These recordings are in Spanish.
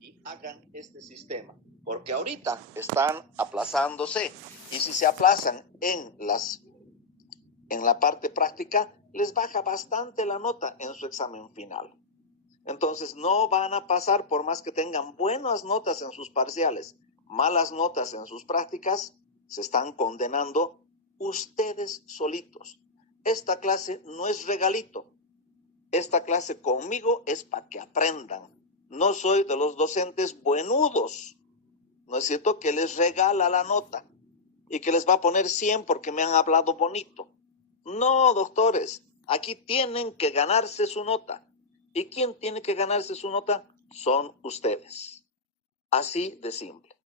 y hagan este sistema, porque ahorita están aplazándose, y si se aplazan en la parte práctica, les baja bastante la nota en su examen final. Entonces no van a pasar, por más que tengan buenas notas en sus parciales, malas notas en sus prácticas, se están condenando ustedes solitos. Esta clase no es regalito. Esta clase conmigo es para que aprendan. No soy de los docentes buenudos, ¿no es cierto?, que les regala la nota y que les va a poner 100 porque me han hablado bonito. No, doctores, aquí tienen que ganarse su nota. ¿Y quién tiene que ganarse su nota? Son ustedes. Así de simple.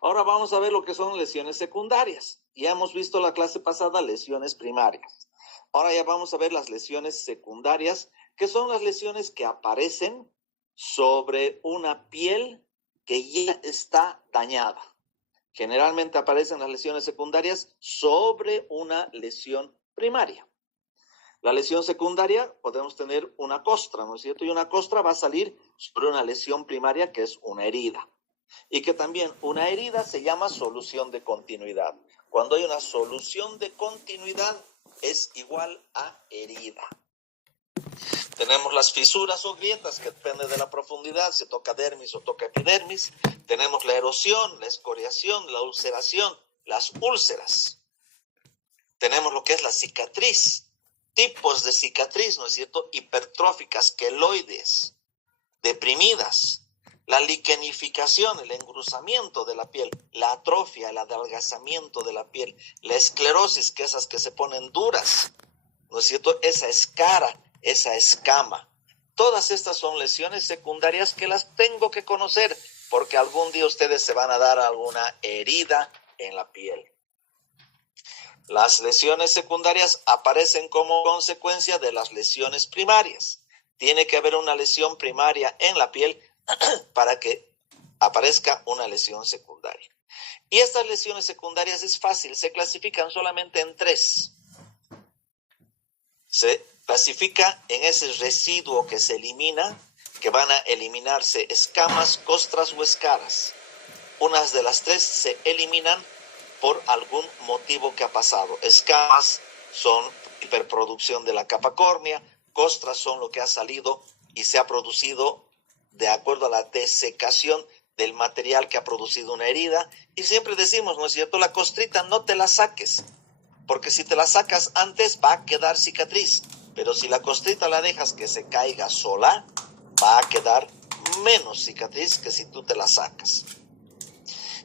Ahora vamos a ver lo que son lesiones secundarias. Ya hemos visto la clase pasada lesiones primarias. Ahora ya vamos a ver las lesiones secundarias, que son las lesiones que aparecen sobre una piel que ya está dañada. Generalmente aparecen las lesiones secundarias sobre una lesión primaria. La lesión secundaria podemos tener una costra, ¿no es cierto? Y una costra va a salir sobre una lesión primaria que es una herida. Y que también una herida se llama solución de continuidad. Cuando hay una solución de continuidad es igual a herida. Tenemos las fisuras o grietas, que depende de la profundidad, se toca dermis o toca epidermis. Tenemos la erosión, la escoriación, la ulceración, las úlceras. Tenemos lo que es la cicatriz, tipos de cicatriz, ¿no es cierto? Hipertróficas, queloides, deprimidas. La liquenificación, el engrosamiento de la piel, la atrofia, el adelgazamiento de la piel, la esclerosis, que esas que se ponen duras, ¿no es cierto? Esa escara, esa escama. Todas estas son lesiones secundarias que las tengo que conocer, porque algún día ustedes se van a dar alguna herida en la piel. Las lesiones secundarias aparecen como consecuencia de las lesiones primarias. Tiene que haber una lesión primaria en la piel para que aparezca una lesión secundaria. Y estas lesiones secundarias es fácil, se clasifican solamente en 3. Se clasifica en ese residuo que se elimina, que van a eliminarse escamas, costras o escaras. Unas de las 3 se eliminan por algún motivo que ha pasado. Escamas son hiperproducción de la capa córnea, costras son lo que ha salido y se ha producido de acuerdo a la desecación del material que ha producido una herida. Y siempre decimos, ¿no es cierto?, la costrita no te la saques, porque si te la sacas antes va a quedar cicatriz, pero si la costrita la dejas que se caiga sola, va a quedar menos cicatriz que si tú te la sacas.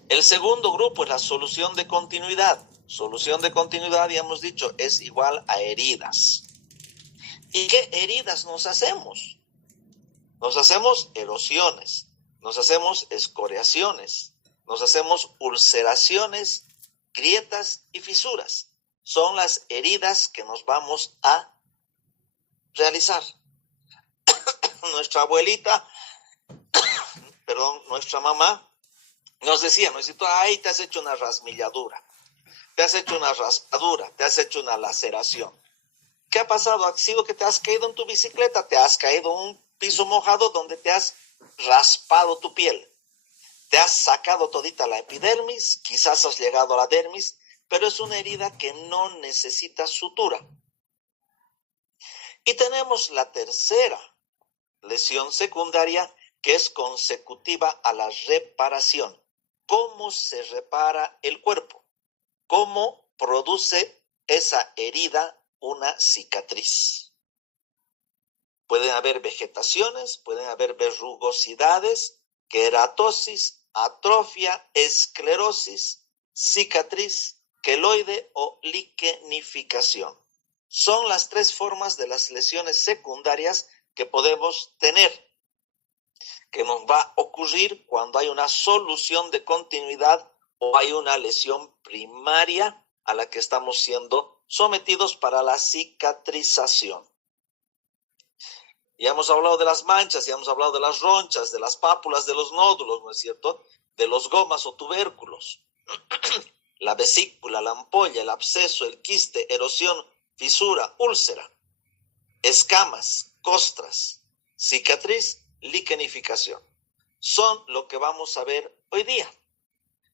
El segundo grupo es la solución de continuidad. Solución de continuidad, ya hemos dicho, es igual a heridas. ¿Y qué heridas nos hacemos? Nos hacemos erosiones, nos hacemos escoriaciones, nos hacemos ulceraciones, grietas y fisuras. Son las heridas que nos vamos a realizar. Nuestra abuelita, nuestra mamá, nos decía, ¿no es cierto? Ay, te has hecho una rasmilladura, te has hecho una raspadura, te has hecho una laceración. ¿Qué ha pasado? Ha sido que te has caído en tu bicicleta, te has caído en un piso mojado donde te has raspado tu piel. Te has sacado todita la epidermis, quizás has llegado a la dermis, pero es una herida que no necesita sutura. Y tenemos la tercera lesión secundaria, que es consecutiva a la reparación. ¿Cómo se repara el cuerpo? ¿Cómo produce esa herida una cicatriz? Pueden haber vegetaciones, pueden haber verrugosidades, queratosis, atrofia, esclerosis, cicatriz, queloide o liquenificación. Son las 3 formas de las lesiones secundarias que podemos tener, que nos va a ocurrir cuando hay una solución de continuidad o hay una lesión primaria a la que estamos siendo sometidos para la cicatrización. Ya hemos hablado de las manchas, ya hemos hablado de las ronchas, de las pápulas, de los nódulos, ¿no es cierto? De los gomas o tubérculos. La vesícula, la ampolla, el absceso, el quiste, erosión, fisura, úlcera, escamas, costras, cicatriz, liquenificación. son lo que vamos a ver hoy día.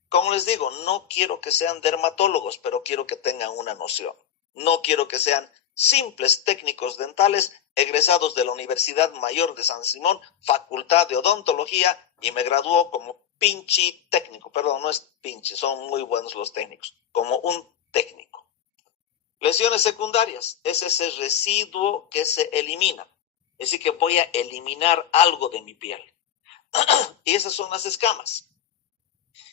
Como les digo, no quiero que sean dermatólogos, pero quiero que tengan una noción. No quiero que sean simples técnicos dentales egresados de la Universidad Mayor de San Simón, Facultad de Odontología, y me graduó como pinche técnico. Perdón, no es pinche, son muy buenos los técnicos, como un técnico. Lesiones secundarias, es ese residuo que se elimina. Es decir, que voy a eliminar algo de mi piel. Y esas son las escamas.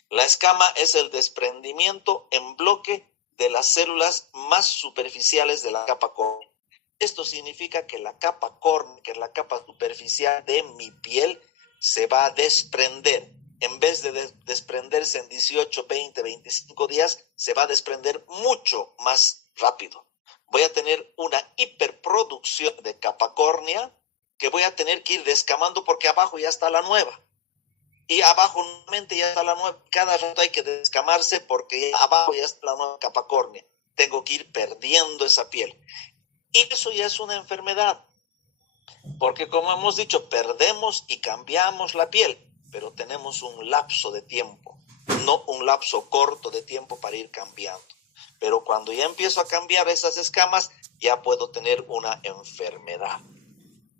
La escama es el desprendimiento en bloque de las células más superficiales de la capa córnea. Esto significa que la capa córnea, que es la capa superficial de mi piel, se va a desprender. En vez de desprenderse en 18, 20, 25 días, se va a desprender mucho más rápido. Voy a tener una hiperproducción de capa córnea que voy a tener que ir descamando porque abajo ya está la nueva. Y abajo nuevamente ya está la nueva. Cada rato hay que descamarse porque abajo ya está la nueva capa córnea. Tengo que ir perdiendo esa piel. Y eso ya es una enfermedad. Porque como hemos dicho, perdemos y cambiamos la piel, pero tenemos un lapso de tiempo, no un lapso corto de tiempo para ir cambiando. Pero cuando ya empiezo a cambiar esas escamas, ya puedo tener una enfermedad.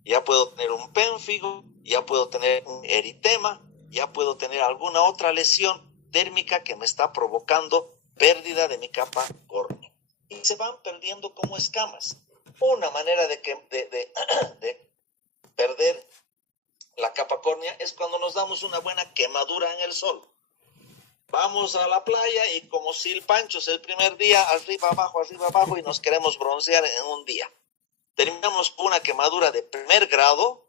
Ya puedo tener un pénfigo, ya puedo tener un eritema, ya puedo tener alguna otra lesión dérmica que me está provocando pérdida de mi capa córnea. Y se van perdiendo como escamas. Una manera de perder la capa córnea es cuando nos damos una buena quemadura en el sol. Vamos a la playa y como silpanchos el primer día, arriba, abajo, y nos queremos broncear en un día. Terminamos con una quemadura de primer grado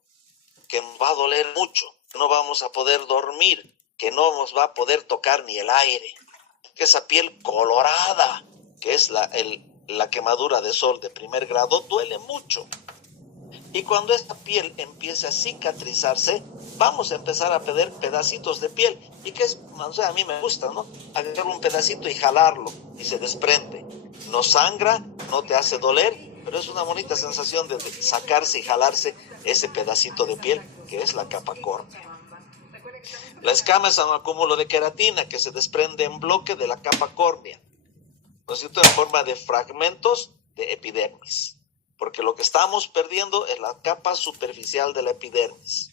que nos va a doler mucho, no vamos a poder dormir, que no nos va a poder tocar ni el aire, que esa piel colorada, que es la quemadura de sol de primer grado, duele mucho. Y cuando esta piel empiece a cicatrizarse, vamos a empezar a perder pedacitos de piel. Y que es, o sea, a mí me gusta, ¿no? Agarrar un pedacito y jalarlo y se desprende. No sangra, no te hace doler, pero es una bonita sensación de sacarse y jalarse ese pedacito de piel que es la capa córnea. La escama es un acúmulo de queratina que se desprende en bloque de la capa córnea, ¿no es cierto?, en forma de fragmentos de epidermis. Porque lo que estamos perdiendo es la capa superficial de la epidermis.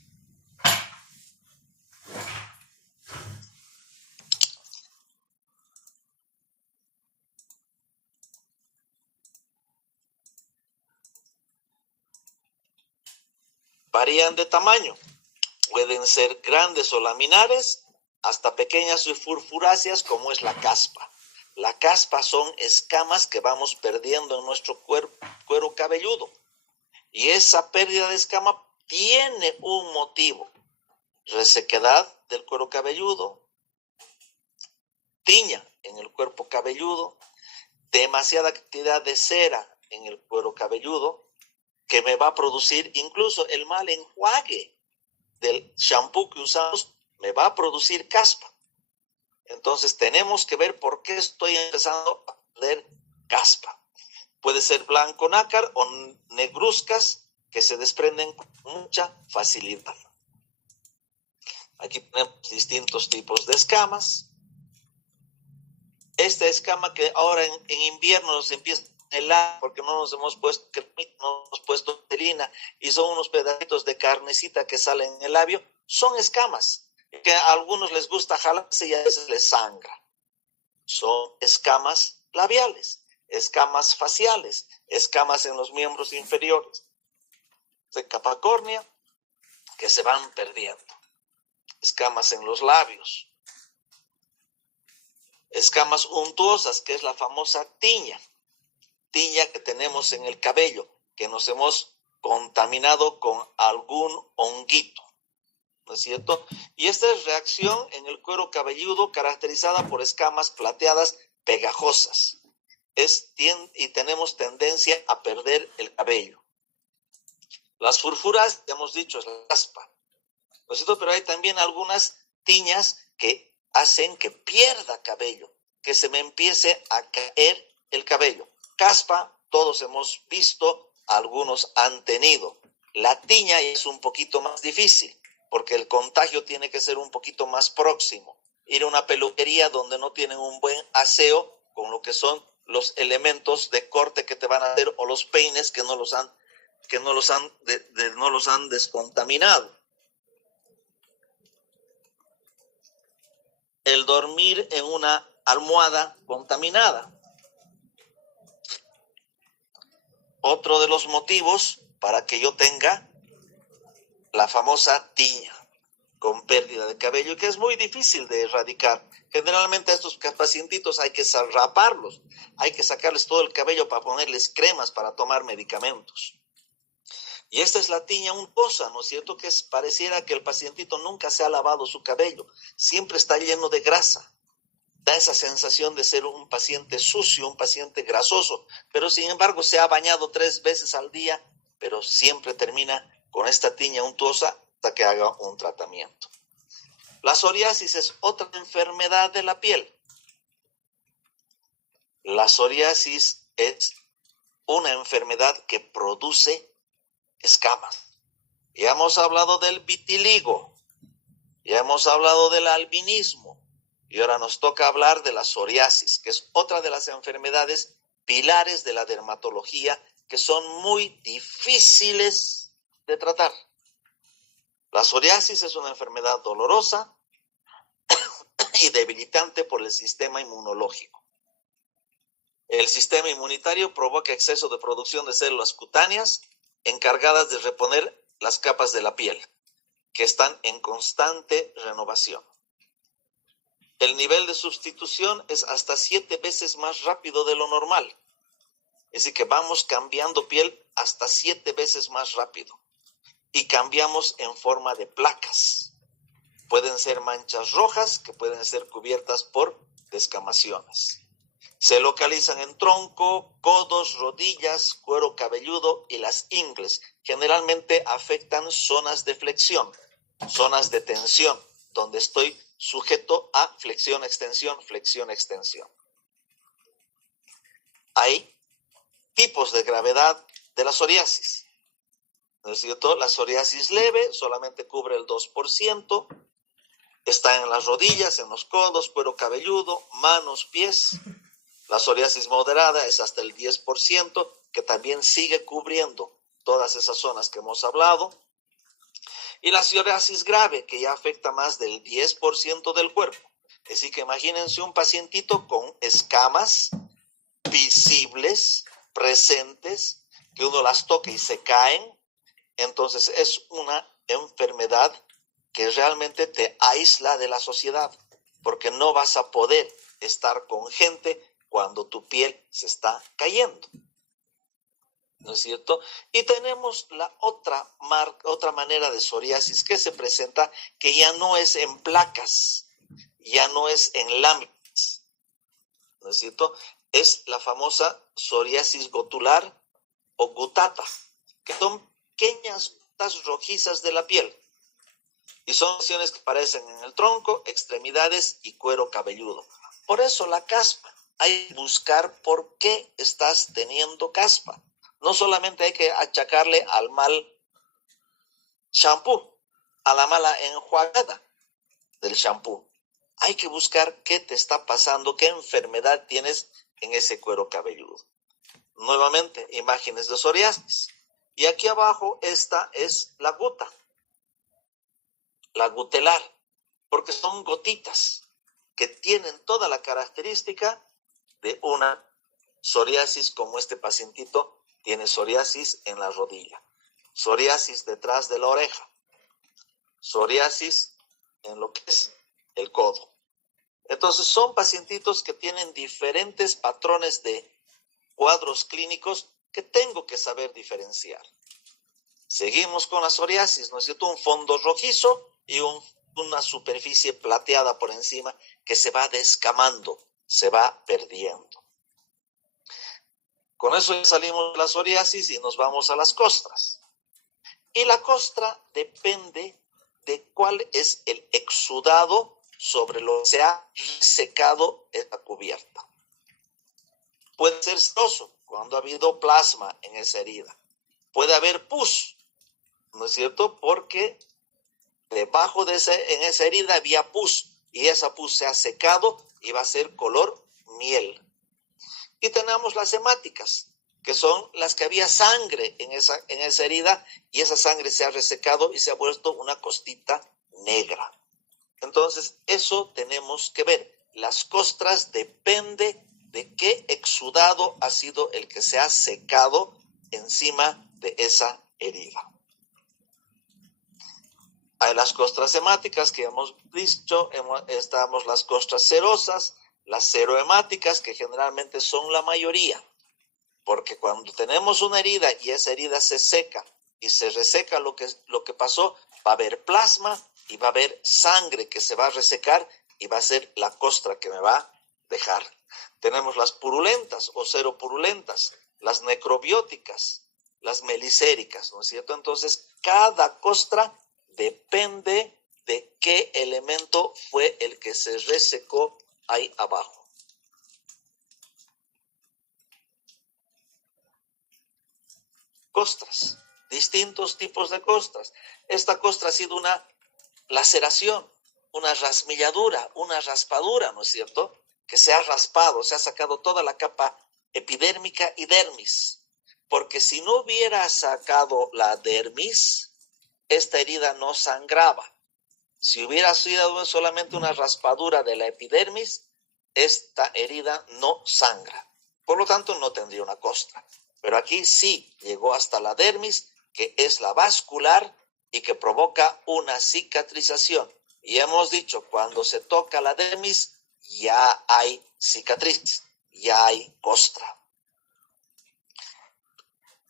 Varían de tamaño. Pueden ser grandes o laminares, hasta pequeñas y furfuráceas como es la caspa. La caspa son escamas que vamos perdiendo en nuestro cuero cabelludo. Y esa pérdida de escama tiene un motivo. Resequedad del cuero cabelludo, tiña en el cuerpo cabelludo, demasiada cantidad de cera en el cuero cabelludo, que me va a producir incluso el mal enjuague del shampoo que usamos, me va a producir caspa. Entonces tenemos que ver por qué estoy empezando a perder caspa. Puede ser blanco nácar o negruzcas que se desprenden con mucha facilidad. Aquí tenemos distintos tipos de escamas. Esta escama que ahora en invierno nos empieza a helar porque no nos hemos puesto cremita, no hemos puesto vaselina y son unos pedacitos de carnecita que salen en el labio, son escamas que a algunos les gusta jalarse y a veces les sangra. Son escamas labiales, escamas faciales, escamas en los miembros inferiores de capa córnea que se van perdiendo, escamas en los labios, escamas untuosas, que es la famosa tiña que tenemos en el cabello, que nos hemos contaminado con algún honguito, ¿no es cierto? Y esta es reacción en el cuero cabelludo caracterizada por escamas plateadas pegajosas. Y tenemos tendencia a perder el cabello. Las furfuras, ya hemos dicho, es la caspa, ¿no es cierto? Pero hay también algunas tiñas que hacen que pierda cabello, que se me empiece a caer el cabello. Caspa, todos hemos visto, algunos han tenido. La tiña es un poquito más difícil. porque el contagio tiene que ser un poquito más próximo. Ir a una peluquería donde no tienen un buen aseo con lo que son los elementos de corte que te van a hacer o los peines que no los han descontaminado. El dormir en una almohada contaminada. Otro de los motivos para que yo tenga la famosa tiña con pérdida de cabello, que es muy difícil de erradicar. Generalmente a estos pacientitos hay que raparlos, hay que sacarles todo el cabello para ponerles cremas para tomar medicamentos. Y esta es la tiña untuosa, ¿no es cierto? Que pareciera que el pacientito nunca se ha lavado su cabello, siempre está lleno de grasa. Da esa sensación de ser un paciente sucio, un paciente grasoso, pero sin embargo se ha bañado 3 veces al día, pero siempre termina con esta tiña untuosa hasta que haga un tratamiento. La psoriasis es otra enfermedad de la piel. La psoriasis es una enfermedad que produce escamas. Ya hemos hablado del vitiligo, ya hemos hablado del albinismo, y ahora nos toca hablar de la psoriasis, que es otra de las enfermedades pilares de la dermatología que son muy difíciles de tratar. La psoriasis es una enfermedad dolorosa y debilitante por el sistema inmunológico. El sistema inmunitario provoca exceso de producción de células cutáneas encargadas de reponer las capas de la piel, que están en constante renovación. El nivel de sustitución es hasta 7 veces más rápido de lo normal. Es decir, que vamos cambiando piel hasta 7 veces más rápido. Y cambiamos en forma de placas. Pueden ser manchas rojas que pueden ser cubiertas por descamaciones. Se localizan en tronco, codos, rodillas, cuero cabelludo y las ingles. Generalmente afectan zonas de flexión, zonas de tensión, donde estoy sujeto a flexión-extensión, flexión-extensión. Hay tipos de gravedad de la psoriasis. ¿No es cierto? La psoriasis leve solamente cubre el 2%, está en las rodillas, en los codos, cuero cabelludo, manos, pies. La psoriasis moderada es hasta el 10%, que también sigue cubriendo todas esas zonas que hemos hablado. Y la psoriasis grave, que ya afecta más del 10% del cuerpo. Es decir, que imagínense un pacientito con escamas visibles, presentes, que uno las toca y se caen. Entonces es una enfermedad que realmente te aísla de la sociedad, porque no vas a poder estar con gente cuando tu piel se está cayendo. ¿No es cierto? Y tenemos la otra manera de psoriasis que se presenta, que ya no es en placas, ya no es en láminas, ¿no es cierto? Es la famosa psoriasis gotular o gutata, que son pequeñas gotas rojizas de la piel. Y son lesiones que aparecen en el tronco, extremidades y cuero cabelludo. Por eso la caspa, hay que buscar por qué estás teniendo caspa. No solamente hay que achacarle al mal shampoo, a la mala enjuagada del shampoo. Hay que buscar qué te está pasando, qué enfermedad tienes en ese cuero cabelludo. Nuevamente, imágenes de psoriasis. Y aquí abajo esta es la guta, la gutelar, porque son gotitas que tienen toda la característica de una psoriasis, como este pacientito tiene psoriasis en la rodilla, psoriasis detrás de la oreja, psoriasis en lo que es el codo. Entonces son pacientitos que tienen diferentes patrones de cuadros clínicos que tengo que saber diferenciar. Seguimos con la psoriasis, ¿no es cierto? Un fondo rojizo y una superficie plateada por encima que se va descamando, se va perdiendo. Con eso ya salimos de la psoriasis y nos vamos a las costras. Y la costra depende de cuál es el exudado sobre lo que se ha secado esta cubierta. Puede ser sedoso cuando ha habido plasma en esa herida. Puede haber pus, ¿no es cierto? Porque debajo de en esa herida había pus, y esa pus se ha secado y va a ser color miel. Y tenemos las hemáticas, que son las que había sangre en esa herida, y esa sangre se ha resecado y se ha vuelto una costita negra. Entonces, eso tenemos que ver. Las costras depende de qué exudado ha sido el que se ha secado encima de esa herida. Hay las costras hemáticas que hemos dicho, estamos las costras serosas, las serohemáticas, que generalmente son la mayoría, porque cuando tenemos una herida y esa herida se seca y se reseca lo que pasó, va a haber plasma y va a haber sangre que se va a resecar y va a ser la costra que me va a dejar. Tenemos las purulentas o seropurulentas, las necrobióticas, las melicéricas, ¿no es cierto? Entonces, cada costra depende de qué elemento fue el que se resecó ahí abajo. Costras, distintos tipos de costras. Esta costra ha sido una laceración, una rasmilladura, una raspadura, ¿no es cierto? Que se ha raspado, se ha sacado toda la capa epidérmica y dermis. Porque si no hubiera sacado la dermis, esta herida no sangraba. Si hubiera sido solamente una raspadura de la epidermis, esta herida no sangra. Por lo tanto, no tendría una costra. Pero aquí sí llegó hasta la dermis, que es la vascular y que provoca una cicatrización. Y hemos dicho, cuando se toca la dermis, ya hay cicatriz, ya hay costra.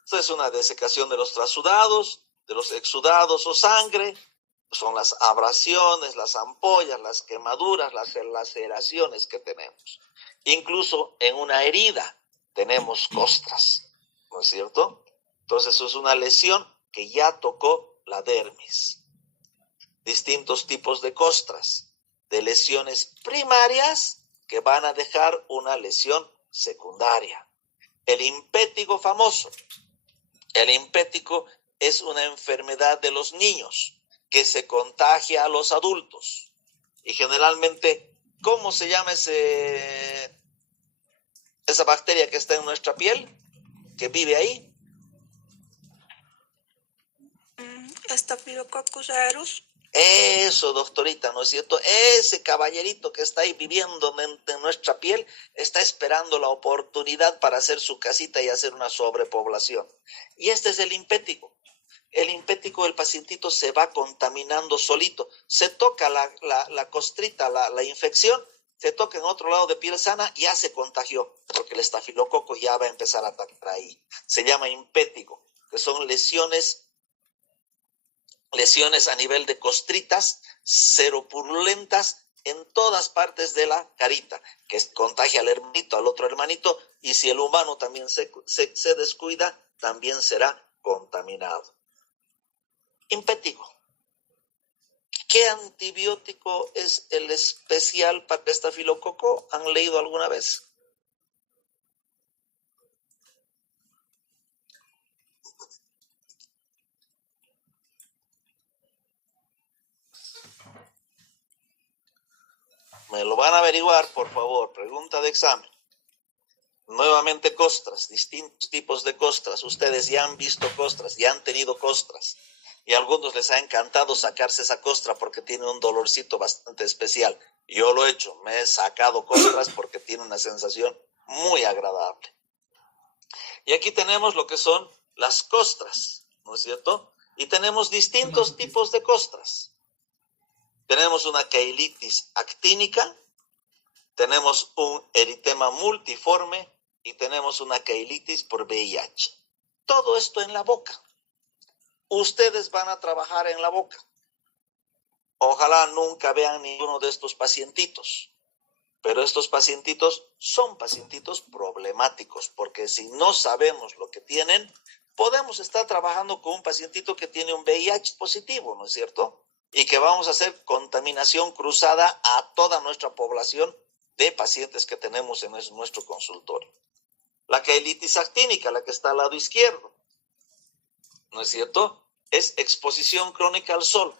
Esta es una desecación de los trasudados, de los exudados o sangre. Son las abrasiones, las ampollas, las quemaduras, las laceraciones que tenemos. Incluso en una herida tenemos costras, ¿no es cierto? Entonces eso es una lesión que ya tocó la dermis. Distintos tipos de costras, de lesiones primarias que van a dejar una lesión secundaria. El impétigo famoso. El impético es una enfermedad de los niños que se contagia a los adultos. Y generalmente, ¿cómo se llama esa bacteria que está en nuestra piel, que vive ahí? Staphylococcus aureus. Eso, doctorita, ¿no es cierto? Ese caballerito que está ahí viviendo en nuestra piel está esperando la oportunidad para hacer su casita y hacer una sobrepoblación. Y este es el impético. El impético, el pacientito se va contaminando solito. Se toca la costrita, la infección, se toca en otro lado de piel sana, ya se contagió, porque el estafilococo ya va a empezar a atacar ahí. Se llama impético, que son lesiones a nivel de costritas, seropurulentas en todas partes de la carita, que contagia al hermanito, al otro hermanito, y si el humano también se descuida, también será contaminado. Impético. ¿Qué antibiótico es el especial para estafilococo? ¿Han leído alguna vez? Me lo van a averiguar, por favor. Pregunta de examen. Nuevamente costras, distintos tipos de costras. Ustedes ya han visto costras, ya han tenido costras. Y a algunos les ha encantado sacarse esa costra porque tiene un dolorcito bastante especial. Yo lo he hecho, me he sacado costras porque tiene una sensación muy agradable. Y aquí tenemos lo que son las costras, ¿no es cierto? Y tenemos distintos tipos de costras. Tenemos una queilitis actínica, tenemos un eritema multiforme y tenemos una queilitis por VIH. Todo esto en la boca. Ustedes van a trabajar en la boca. Ojalá nunca vean ninguno de estos pacientitos. Pero estos pacientitos son pacientitos problemáticos, porque si no sabemos lo que tienen, podemos estar trabajando con un pacientito que tiene un VIH positivo, ¿no es cierto? Y que vamos a hacer contaminación cruzada a toda nuestra población de pacientes que tenemos en nuestro consultorio. La queilitis actínica, la que está al lado izquierdo, ¿no es cierto? Es exposición crónica al sol.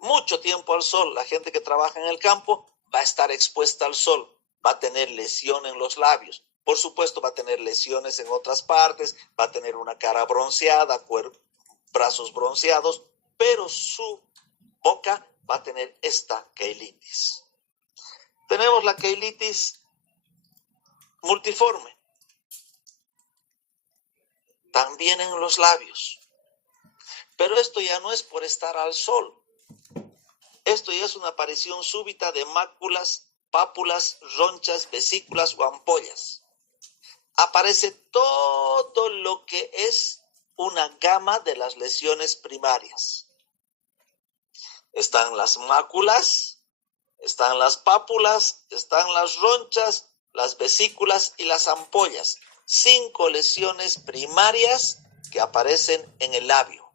mucho tiempo al sol. La gente que trabaja en el campo va a estar expuesta al sol, va a tener lesión en los labios. Por supuesto, va a tener lesiones en otras partes, va a tener una cara bronceada, brazos bronceados, pero su boca va a tener esta queilitis. Tenemos la queilitis multiforme, también en los labios. Pero esto ya no es por estar al sol. Esto ya es una aparición súbita de máculas, pápulas, ronchas, vesículas o ampollas. Aparece todo lo que es una gama de las lesiones primarias. Están las máculas, están las pápulas, están las ronchas, las vesículas y las ampollas. 5 lesiones primarias que aparecen en el labio.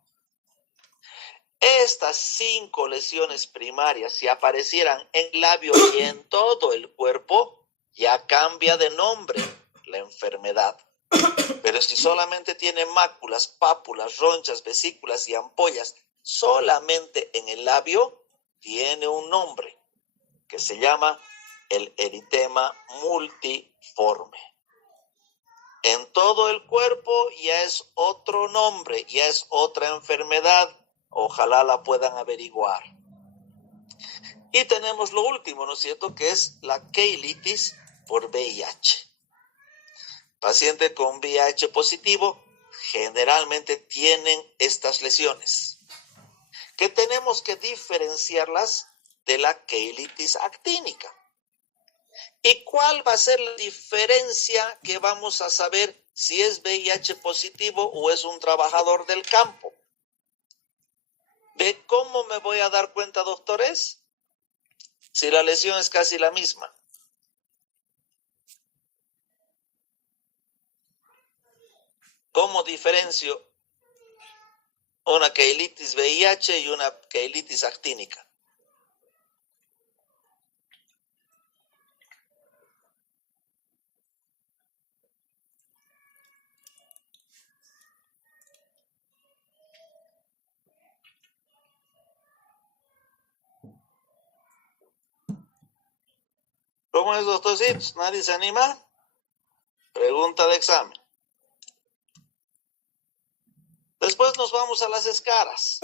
Estas 5 lesiones primarias, si aparecieran en el labio y en todo el cuerpo, ya cambia de nombre la enfermedad. Pero si solamente tiene máculas, pápulas, ronchas, vesículas y ampollas, solamente en el labio, tiene un nombre que se llama el eritema multiforme. En todo el cuerpo ya es otro nombre, ya es otra enfermedad. Ojalá la puedan averiguar. Y tenemos lo último, ¿no es cierto?, que es la queilitis por VIH. Pacientes con VIH positivo generalmente tienen estas lesiones, que tenemos que diferenciarlas de la queilitis actínica. ¿Y cuál va a ser la diferencia que vamos a saber si es VIH positivo o es un trabajador del campo? ¿De cómo me voy a dar cuenta, doctores? Si la lesión es casi la misma. ¿Cómo diferencio una queilitis VIH y una queilitis actínica? ¿Cómo es, doctorcitos? ¿Nadie se anima? Pregunta de examen. Después nos vamos a las escaras.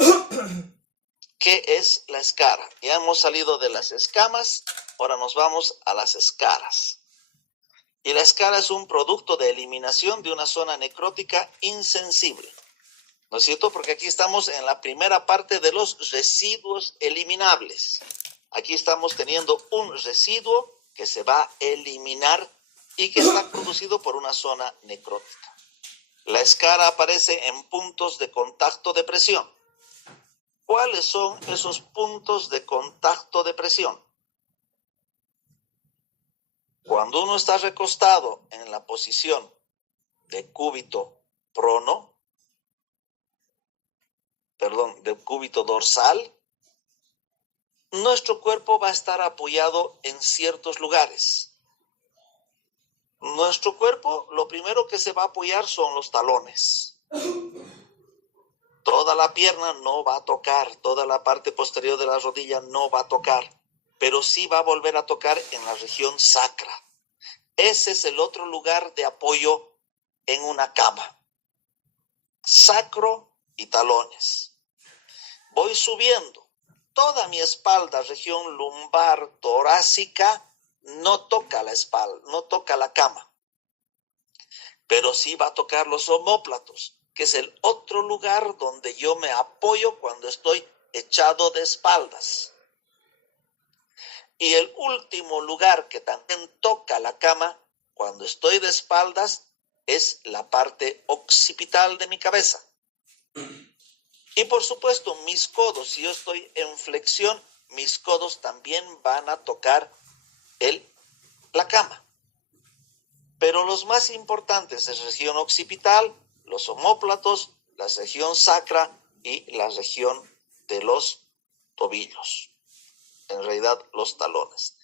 ¿Qué es la escara? Ya hemos salido de las escamas, ahora nos vamos a las escaras. Y la escara es un producto de eliminación de una zona necrótica insensible. ¿No es cierto? Porque aquí estamos en la primera parte de los residuos eliminables. Aquí estamos teniendo un residuo que se va a eliminar y que está producido por una zona necrótica. La escara aparece en puntos de contacto de presión. ¿Cuáles son esos puntos de contacto de presión? Cuando uno está recostado en la posición de cúbito prono, de cúbito dorsal, nuestro cuerpo va a estar apoyado en ciertos lugares. Nuestro cuerpo, lo primero que se va a apoyar son los talones. Toda la pierna no va a tocar, toda la parte posterior de la rodilla no va a tocar, pero sí va a volver a tocar en la región sacra. Ese es el otro lugar de apoyo en una cama. Sacro y talones. Voy subiendo. Toda mi espalda, región lumbar, torácica, no toca la espalda, no toca la cama. Pero sí va a tocar los omóplatos, que es el otro lugar donde yo me apoyo cuando estoy echado de espaldas. Y el último lugar que también toca la cama cuando estoy de espaldas es la parte occipital de mi cabeza. Y por supuesto, mis codos, si yo estoy en flexión, mis codos también van a tocar la cama. Pero los más importantes es la región occipital, los omóplatos, la región sacra y la región de los tobillos. En realidad, los talones.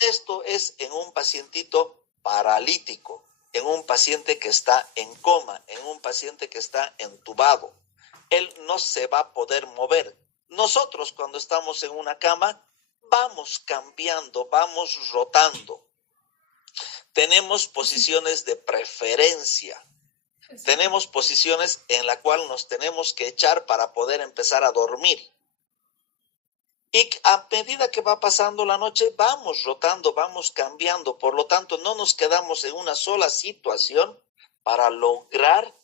Esto es en un pacientito paralítico, en un paciente que está en coma, en un paciente que está entubado. Él no se va a poder mover. Nosotros cuando estamos en una cama, vamos cambiando, vamos rotando. Tenemos posiciones de preferencia. Tenemos posiciones en la cual nos tenemos que echar para poder empezar a dormir. Y a medida que va pasando la noche, vamos rotando, vamos cambiando. Por lo tanto, no nos quedamos en una sola situación para lograr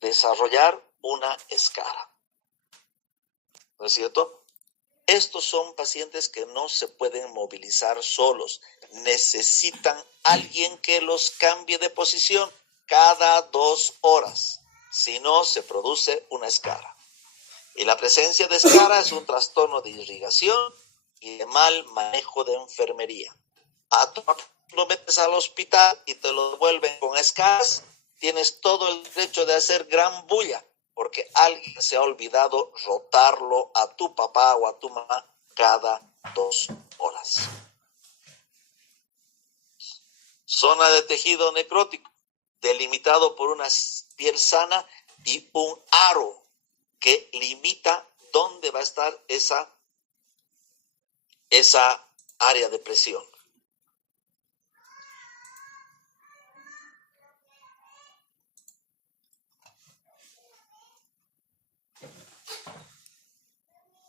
desarrollar una escara. ¿No es cierto? Estos son pacientes que no se pueden movilizar solos. Necesitan alguien que los cambie de posición cada 2 horas. Si no, se produce una escara. Y la presencia de escara es un trastorno de irrigación y de mal manejo de enfermería. Lo metes al hospital y te lo devuelven con escaras, tienes todo el derecho de hacer gran bulla, porque alguien se ha olvidado rotarlo a tu papá o a tu mamá cada 2 horas. Zona de tejido necrótico, delimitado por una piel sana y un aro que limita dónde va a estar esa área de presión.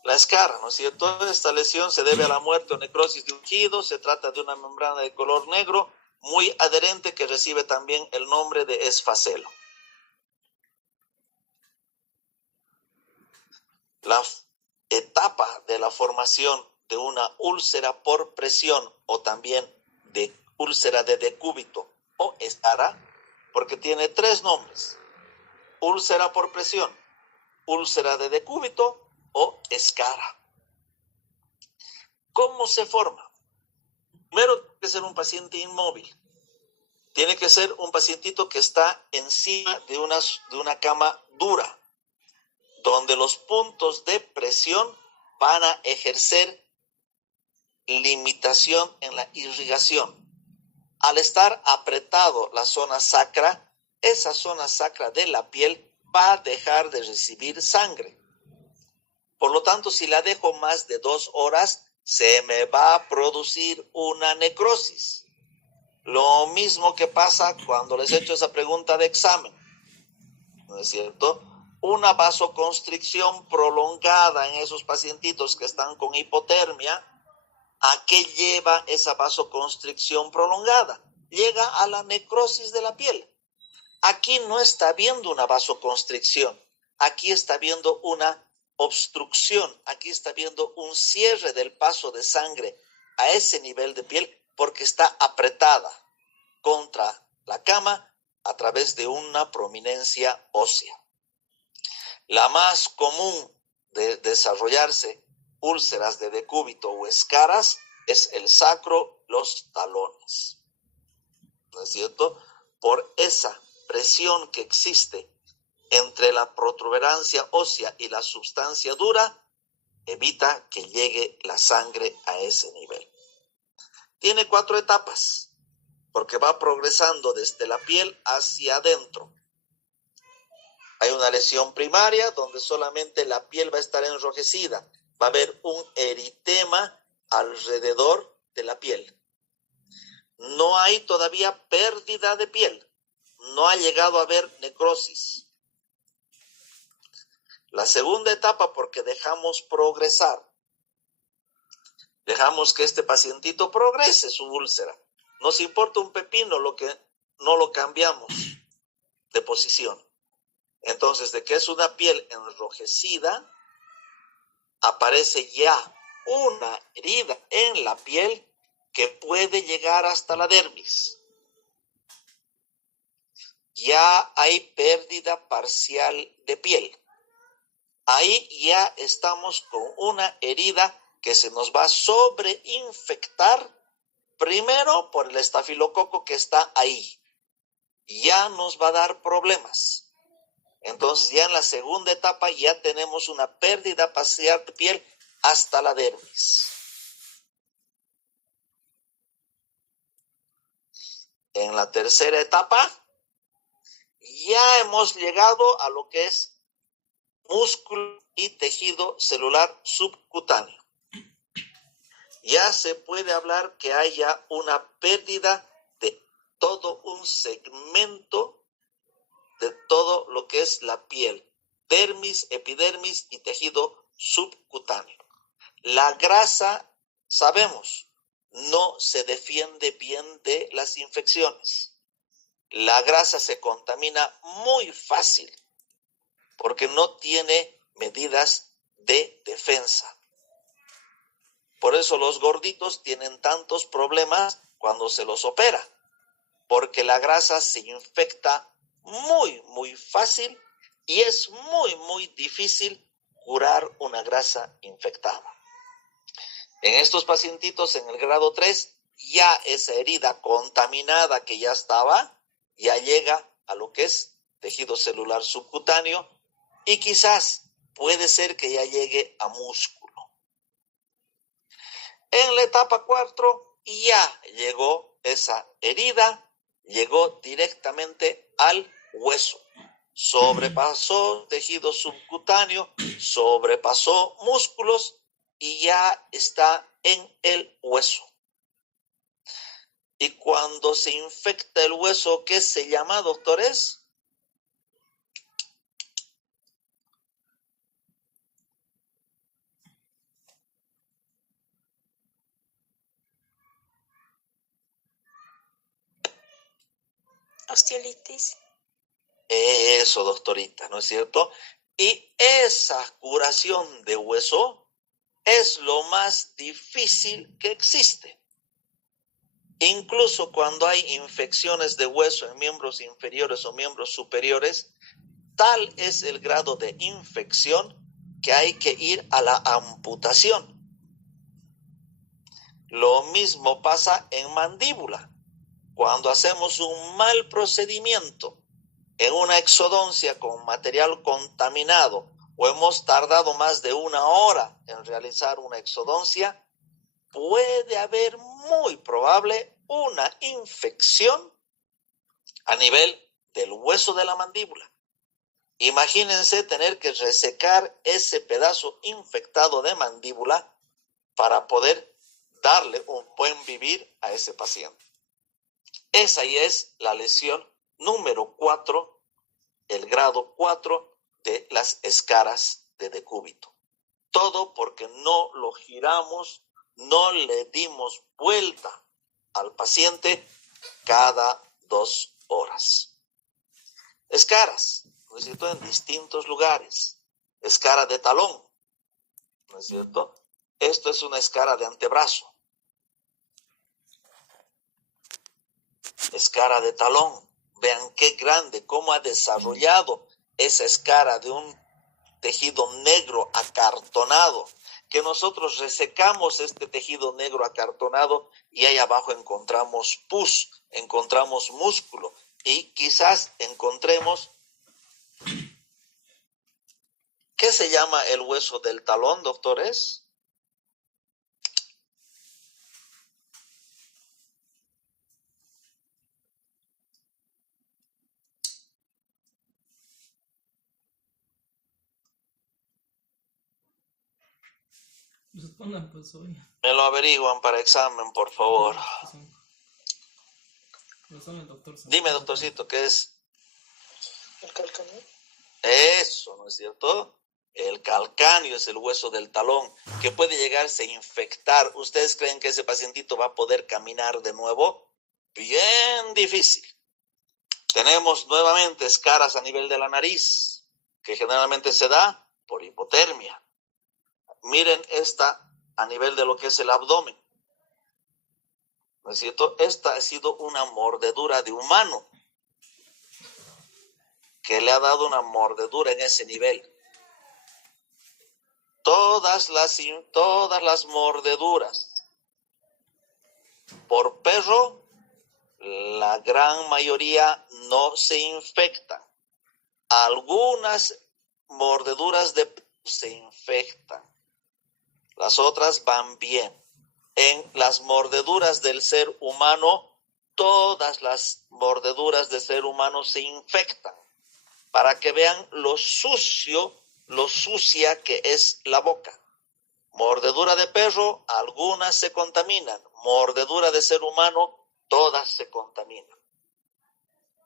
La escara, ¿no es cierto? Esta lesión se debe a la muerte o necrosis de un tejido. Se trata de una membrana de color negro muy adherente que recibe también el nombre de esfacelo. La etapa de la formación de una úlcera por presión o también de úlcera de decúbito o escara, porque tiene 3 nombres: úlcera por presión, úlcera de decúbito o escara. ¿Cómo se forma? Primero tiene que ser un paciente inmóvil. Tiene que ser un pacientito que está encima de una cama dura, donde los puntos de presión van a ejercer limitación en la irrigación. Al estar apretado la zona sacra, esa zona sacra de la piel va a dejar de recibir sangre. Por lo tanto, si la dejo más de 2 horas, se me va a producir una necrosis. Lo mismo que pasa cuando les he hecho esa pregunta de examen, ¿no es cierto? Una vasoconstricción prolongada en esos pacientitos que están con hipotermia, ¿a qué lleva esa vasoconstricción prolongada? Llega a la necrosis de la piel. Aquí no está viendo una vasoconstricción, aquí está viendo una obstrucción, aquí está viendo un cierre del paso de sangre a ese nivel de piel porque está apretada contra la cama a través de una prominencia ósea. La más común de desarrollarse úlceras de decúbito o escaras es el sacro, los talones. ¿No es cierto? Por esa presión que existe entre la protuberancia ósea y la sustancia dura, evita que llegue la sangre a ese nivel. Tiene 4 etapas, porque va progresando desde la piel hacia adentro. Hay una lesión primaria donde solamente la piel va a estar enrojecida. Va a haber un eritema alrededor de la piel. No hay todavía pérdida de piel. No ha llegado a haber necrosis. La segunda etapa, porque dejamos progresar. Dejamos que este pacientito progrese su úlcera. Nos importa un pepino lo que no lo cambiamos de posición. Entonces, de que es una piel enrojecida, aparece ya una herida en la piel que puede llegar hasta la dermis. Ya hay pérdida parcial de piel. Ahí ya estamos con una herida que se nos va a sobreinfectar, primero por el estafilococo que está ahí. Ya nos va a dar problemas. Entonces ya en la segunda etapa ya tenemos una pérdida parcial de piel hasta la dermis. En la tercera etapa ya hemos llegado a lo que es músculo y tejido celular subcutáneo. Ya se puede hablar que haya una pérdida de todo un segmento de todo lo que es la piel, dermis, epidermis y tejido subcutáneo. La grasa, sabemos, no se defiende bien de las infecciones. La grasa se contamina muy fácil porque no tiene medidas de defensa. Por eso los gorditos tienen tantos problemas cuando se los opera, porque la grasa se infecta muy fácil y es muy difícil curar una grasa infectada. En estos pacientitos en el grado 3, ya esa herida contaminada que ya estaba, ya llega a lo que es tejido celular subcutáneo y quizás puede ser que ya llegue a músculo. En la etapa 4 ya llegó esa herida, llegó directamente al hueso. Sobrepasó tejido subcutáneo, sobrepasó músculos y ya está en el hueso. Y cuando se infecta el hueso, ¿qué se llama, doctores? Osteolitis. Eso, doctorita, ¿no es cierto? Y esa curación de hueso es lo más difícil que existe. Incluso cuando hay infecciones de hueso en miembros inferiores o miembros superiores, tal es el grado de infección que hay que ir a la amputación. Lo mismo pasa en mandíbula. Cuando hacemos un mal procedimiento en una exodoncia con material contaminado o hemos tardado más de 1 hora en realizar una exodoncia, puede haber muy probable una infección a nivel del hueso de la mandíbula. Imagínense tener que resecar ese pedazo infectado de mandíbula para poder darle un buen vivir a ese paciente. Esa ya es la lesión número 4, el grado 4 de las escaras de decúbito. Todo porque no lo giramos, no le dimos vuelta al paciente cada 2 horas. Escaras, ¿no es cierto?, en distintos lugares. Escara de talón, ¿no es cierto? Esto es una escara de antebrazo. Escara de talón. Vean qué grande, cómo ha desarrollado esa escara de un tejido negro acartonado, que nosotros resecamos este tejido negro acartonado y ahí abajo encontramos pus, encontramos músculo y quizás encontremos, ¿qué se llama el hueso del talón, doctores? Respondan pues hoy. Me lo averiguan para examen, por favor. Doctor, Dime, doctorcito, ¿qué es? El calcáneo. Eso, ¿no es cierto? El calcáneo es el hueso del talón que puede llegarse a infectar. ¿Ustedes creen que ese pacientito va a poder caminar de nuevo? Bien difícil. Tenemos nuevamente escaras a nivel de la nariz, que generalmente se da por hipotermia. Miren esta a nivel de lo que es el abdomen. ¿No es cierto? Esta ha sido una mordedura de humano que le ha dado una mordedura en ese nivel. Todas las mordeduras por perro, la gran mayoría no se infectan. Algunas mordeduras de perro se infectan. Las otras van bien. En las mordeduras del ser humano, todas las mordeduras del ser humano se infectan. Para que vean lo sucio lo sucia que es la boca. Mordedura de perro, algunas se contaminan. Mordedura de ser humano, todas se contaminan.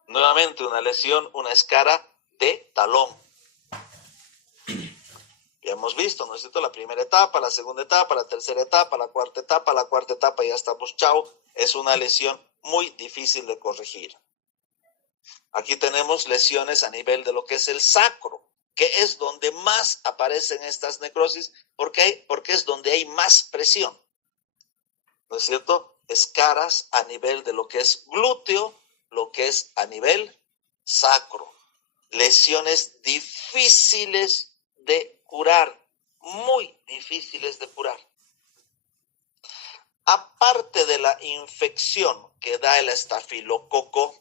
Nuevamente una lesión, una escara de talón. Ya hemos visto, ¿no es cierto? La primera etapa, la segunda etapa, la tercera etapa, la cuarta etapa, ya estamos chao. Es una lesión muy difícil de corregir. Aquí tenemos lesiones a nivel de lo que es el sacro, que es donde más aparecen estas necrosis, porque es donde hay más presión, ¿no es cierto? Escaras a nivel de lo que es glúteo, lo que es a nivel sacro. Lesiones difíciles de curar, muy difíciles de curar. Aparte de la infección que da el estafilococo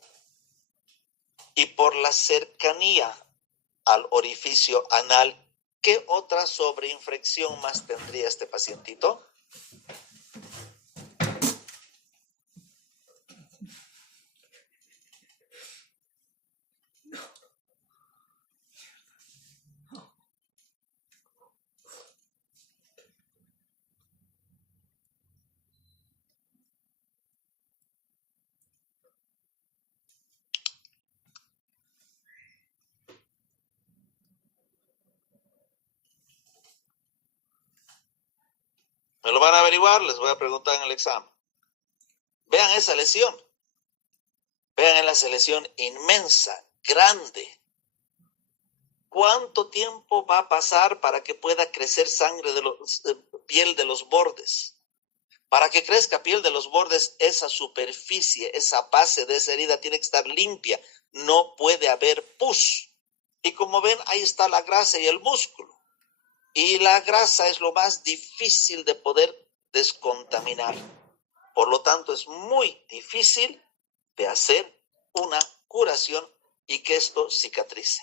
y por la cercanía al orificio anal, ¿qué otra sobreinfección más tendría este pacientito? Me lo van a averiguar, les voy a preguntar en el examen. Vean esa lesión. Vean esa lesión inmensa, grande. ¿Cuánto tiempo va a pasar para que pueda crecer sangre piel de los bordes? Para que crezca piel de los bordes, esa superficie, esa base de esa herida tiene que estar limpia. No puede haber pus. Y como ven, ahí está la grasa y el músculo. Y la grasa es lo más difícil de poder descontaminar. Por lo tanto, es muy difícil de hacer una curación y que esto cicatrice.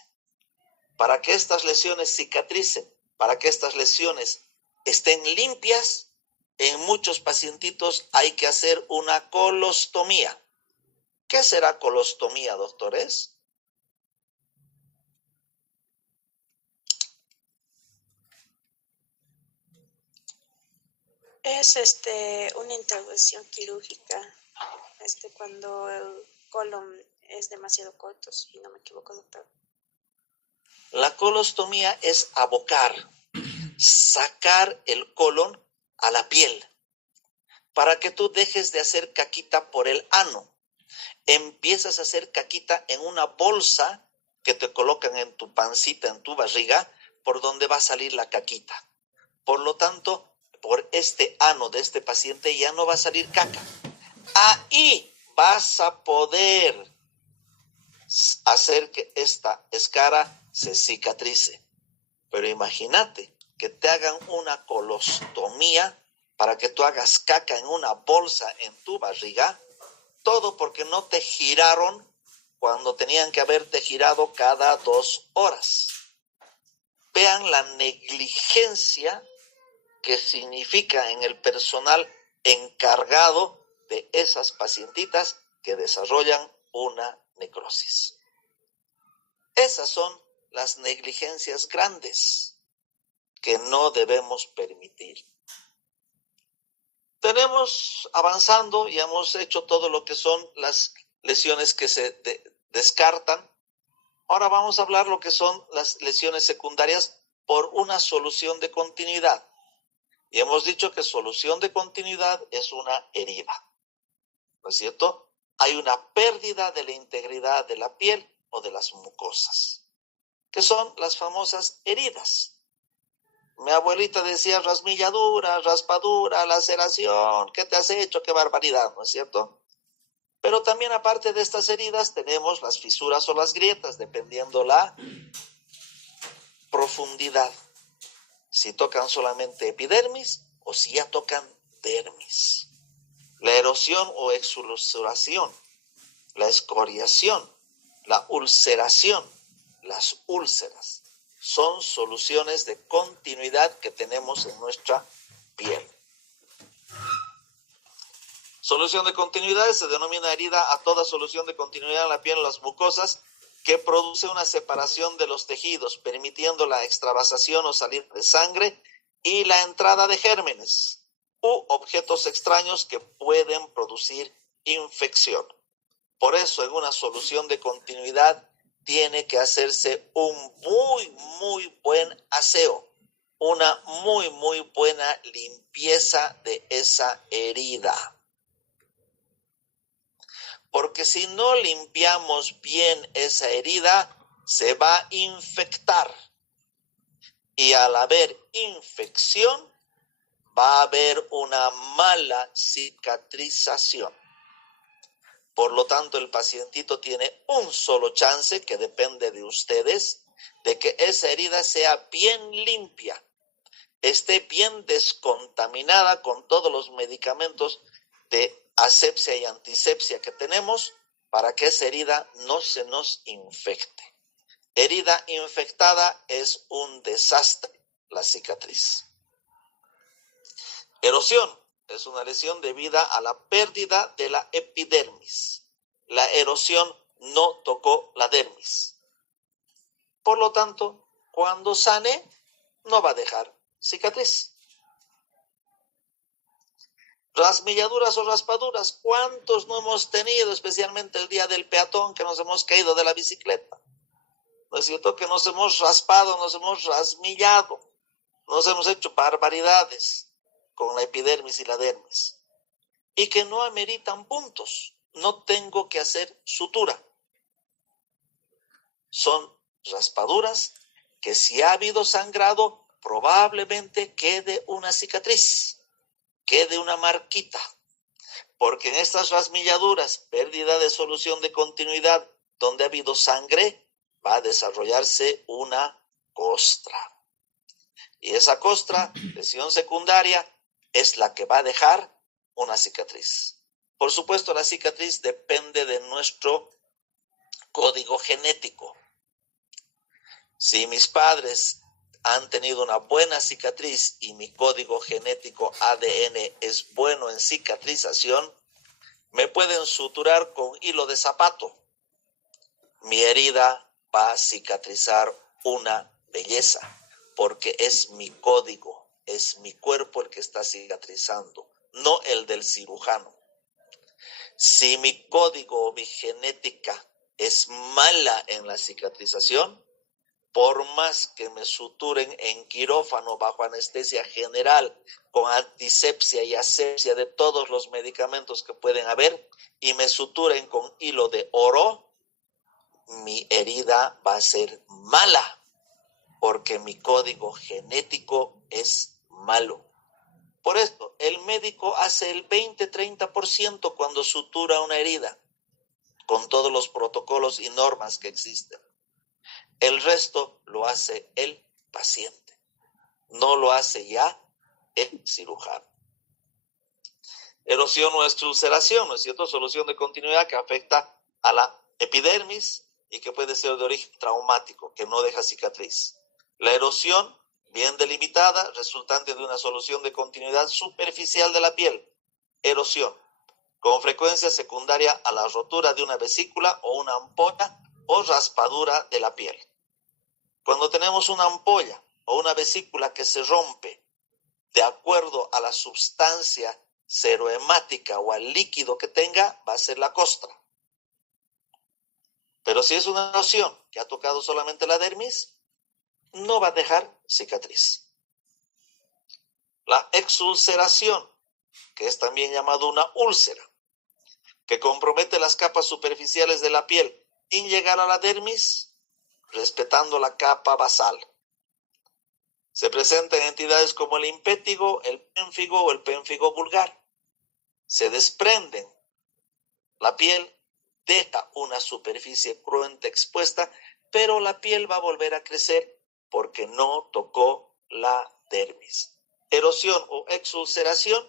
Para que estas lesiones cicatricen, para que estas lesiones estén limpias, en muchos pacientitos hay que hacer una colostomía. ¿Qué será colostomía, doctores? Es una intervención quirúrgica cuando el colon es demasiado corto, si no me equivoco, doctor. La colostomía es abocar, sacar el colon a la piel, para que tú dejes de hacer caquita por el ano. Empiezas a hacer caquita en una bolsa que te colocan en tu pancita, en tu barriga, por donde va a salir la caquita. Por lo tanto, por este ano de este paciente ya no va a salir caca. Ahí vas a poder hacer que esta escara se cicatrice. Pero imagínate que te hagan una colostomía para que tú hagas caca en una bolsa en tu barriga, todo porque no te giraron cuando tenían que haberte girado cada 2 horas. Vean la negligencia que significa en el personal encargado de esas pacientitas que desarrollan una necrosis. Esas son las negligencias grandes que no debemos permitir. Tenemos avanzando y hemos hecho todo lo que son las lesiones que se descartan. Ahora vamos a hablar lo que son las lesiones secundarias por una solución de continuidad. Y hemos dicho que solución de continuidad es una herida, ¿no es cierto? Hay una pérdida de la integridad de la piel o de las mucosas, que son las famosas heridas. Mi abuelita decía rasmilladura, raspadura, laceración, ¿qué te has hecho? ¡Qué barbaridad!, ¿no es cierto? Pero también aparte de estas heridas tenemos las fisuras o las grietas, dependiendo la profundidad. Si tocan solamente epidermis o si ya tocan dermis. La erosión o exudación, la escoriación, la ulceración, las úlceras, son soluciones de continuidad que tenemos en nuestra piel. Solución de continuidad se denomina herida a toda solución de continuidad en la piel o las mucosas que produce una separación de los tejidos, permitiendo la extravasación o salida de sangre y la entrada de gérmenes u objetos extraños que pueden producir infección. Por eso, en una solución de continuidad tiene que hacerse un muy buen aseo, una muy buena limpieza de esa herida. Porque si no limpiamos bien esa herida, se va a infectar. Y al haber infección, va a haber una mala cicatrización. Por lo tanto, el pacientito tiene un solo chance, que depende de ustedes, de que esa herida sea bien limpia, esté bien descontaminada con todos los medicamentos de asepsia y antisepsia que tenemos, para que esa herida no se nos infecte. Herida infectada es un desastre, la cicatriz. Erosión es una lesión debida a la pérdida de la epidermis. La erosión no tocó la dermis. Por lo tanto, cuando sane, no va a dejar cicatriz. Rasmilladuras o raspaduras, ¿cuántos no hemos tenido, especialmente el día del peatón, que nos hemos caído de la bicicleta? ¿No es cierto? Que nos hemos raspado, nos hemos rasmillado, nos hemos hecho barbaridades con la epidermis y la dermis, y que no ameritan puntos. No tengo que hacer sutura. Son raspaduras que, si ha habido sangrado, probablemente quede una cicatriz, quede una marquita, porque en estas rasmilladuras, pérdida de solución de continuidad, donde ha habido sangre, va a desarrollarse una costra. Y esa costra, lesión secundaria, es la que va a dejar una cicatriz. Por supuesto, la cicatriz depende de nuestro código genético. Si mis padres han tenido una buena cicatriz y mi código genético ADN es bueno en cicatrización, me pueden suturar con hilo de zapato. Mi herida va a cicatrizar una belleza, porque es mi código, es mi cuerpo el que está cicatrizando, no el del cirujano. Si mi código o mi genética es mala en la cicatrización, por más que me suturen en quirófano bajo anestesia general, con antisepsia y asepsia de todos los medicamentos que pueden haber, y me suturen con hilo de oro, mi herida va a ser mala, porque mi código genético es malo. Por esto, el médico hace el 20-30% cuando sutura una herida, con todos los protocolos y normas que existen. El resto lo hace el paciente, no lo hace ya el cirujano. Erosión o exulceración, ¿no es cierto? Solución de continuidad que afecta a la epidermis y que puede ser de origen traumático, que no deja cicatriz. La erosión, bien delimitada, resultante de una solución de continuidad superficial de la piel. Erosión, con frecuencia secundaria a la rotura de una vesícula o una ampolla o raspadura de la piel. Cuando tenemos una ampolla o una vesícula que se rompe de acuerdo a la sustancia serohemática o al líquido que tenga, va a ser la costra. Pero si es una erosión que ha tocado solamente la dermis, no va a dejar cicatriz. La exulceración, que es también llamado una úlcera, que compromete las capas superficiales de la piel sin llegar a la dermis, respetando la capa basal. Se presenta en entidades como el impétigo, el pénfigo o el pénfigo vulgar. Se desprenden. La piel deja una superficie cruenta expuesta, pero la piel va a volver a crecer porque no tocó la dermis. Erosión o exulceración,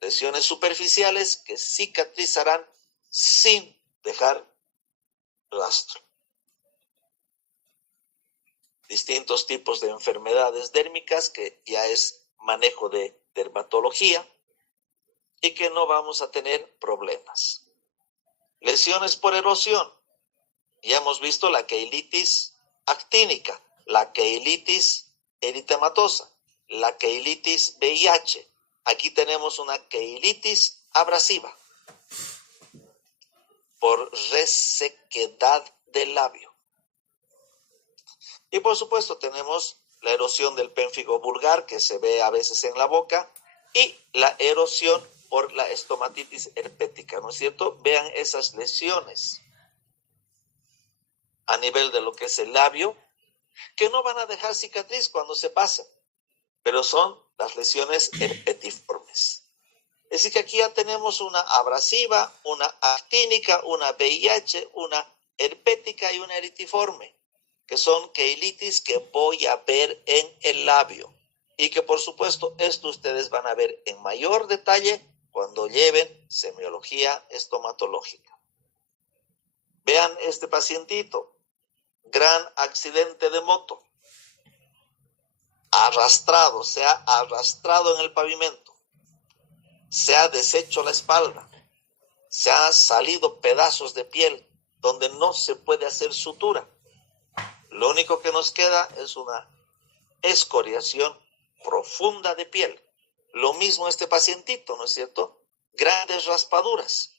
lesiones superficiales que cicatrizarán sin dejar rastro. Distintos tipos de enfermedades dérmicas que ya es manejo de dermatología y que no vamos a tener problemas. Lesiones por erosión, Ya hemos visto la keilitis actínica, la keilitis eritematosa, la keilitis VIH. Aquí tenemos una keilitis abrasiva por resequedad del labio. Y por supuesto tenemos la erosión del pénfigo vulgar que se ve a veces en la boca y la erosión por la estomatitis herpética, ¿no es cierto? Vean esas lesiones a nivel de lo que es el labio, que no van a dejar cicatriz cuando se pasen, pero son las lesiones herpetiformes. Es decir, que aquí ya tenemos una abrasiva, una actínica, una VIH, una herpética y una eritiforme, que son keilitis que voy a ver en el labio. Y que por supuesto esto ustedes van a ver en mayor detalle cuando lleven semiología estomatológica. Vean este pacientito, gran accidente de moto, arrastrado, se ha arrastrado en el pavimento, se ha deshecho la espalda, se han salido pedazos de piel donde no se puede hacer sutura. Lo único que nos queda es una escoriación profunda de piel. Lo mismo este pacientito, ¿no es cierto? Grandes raspaduras,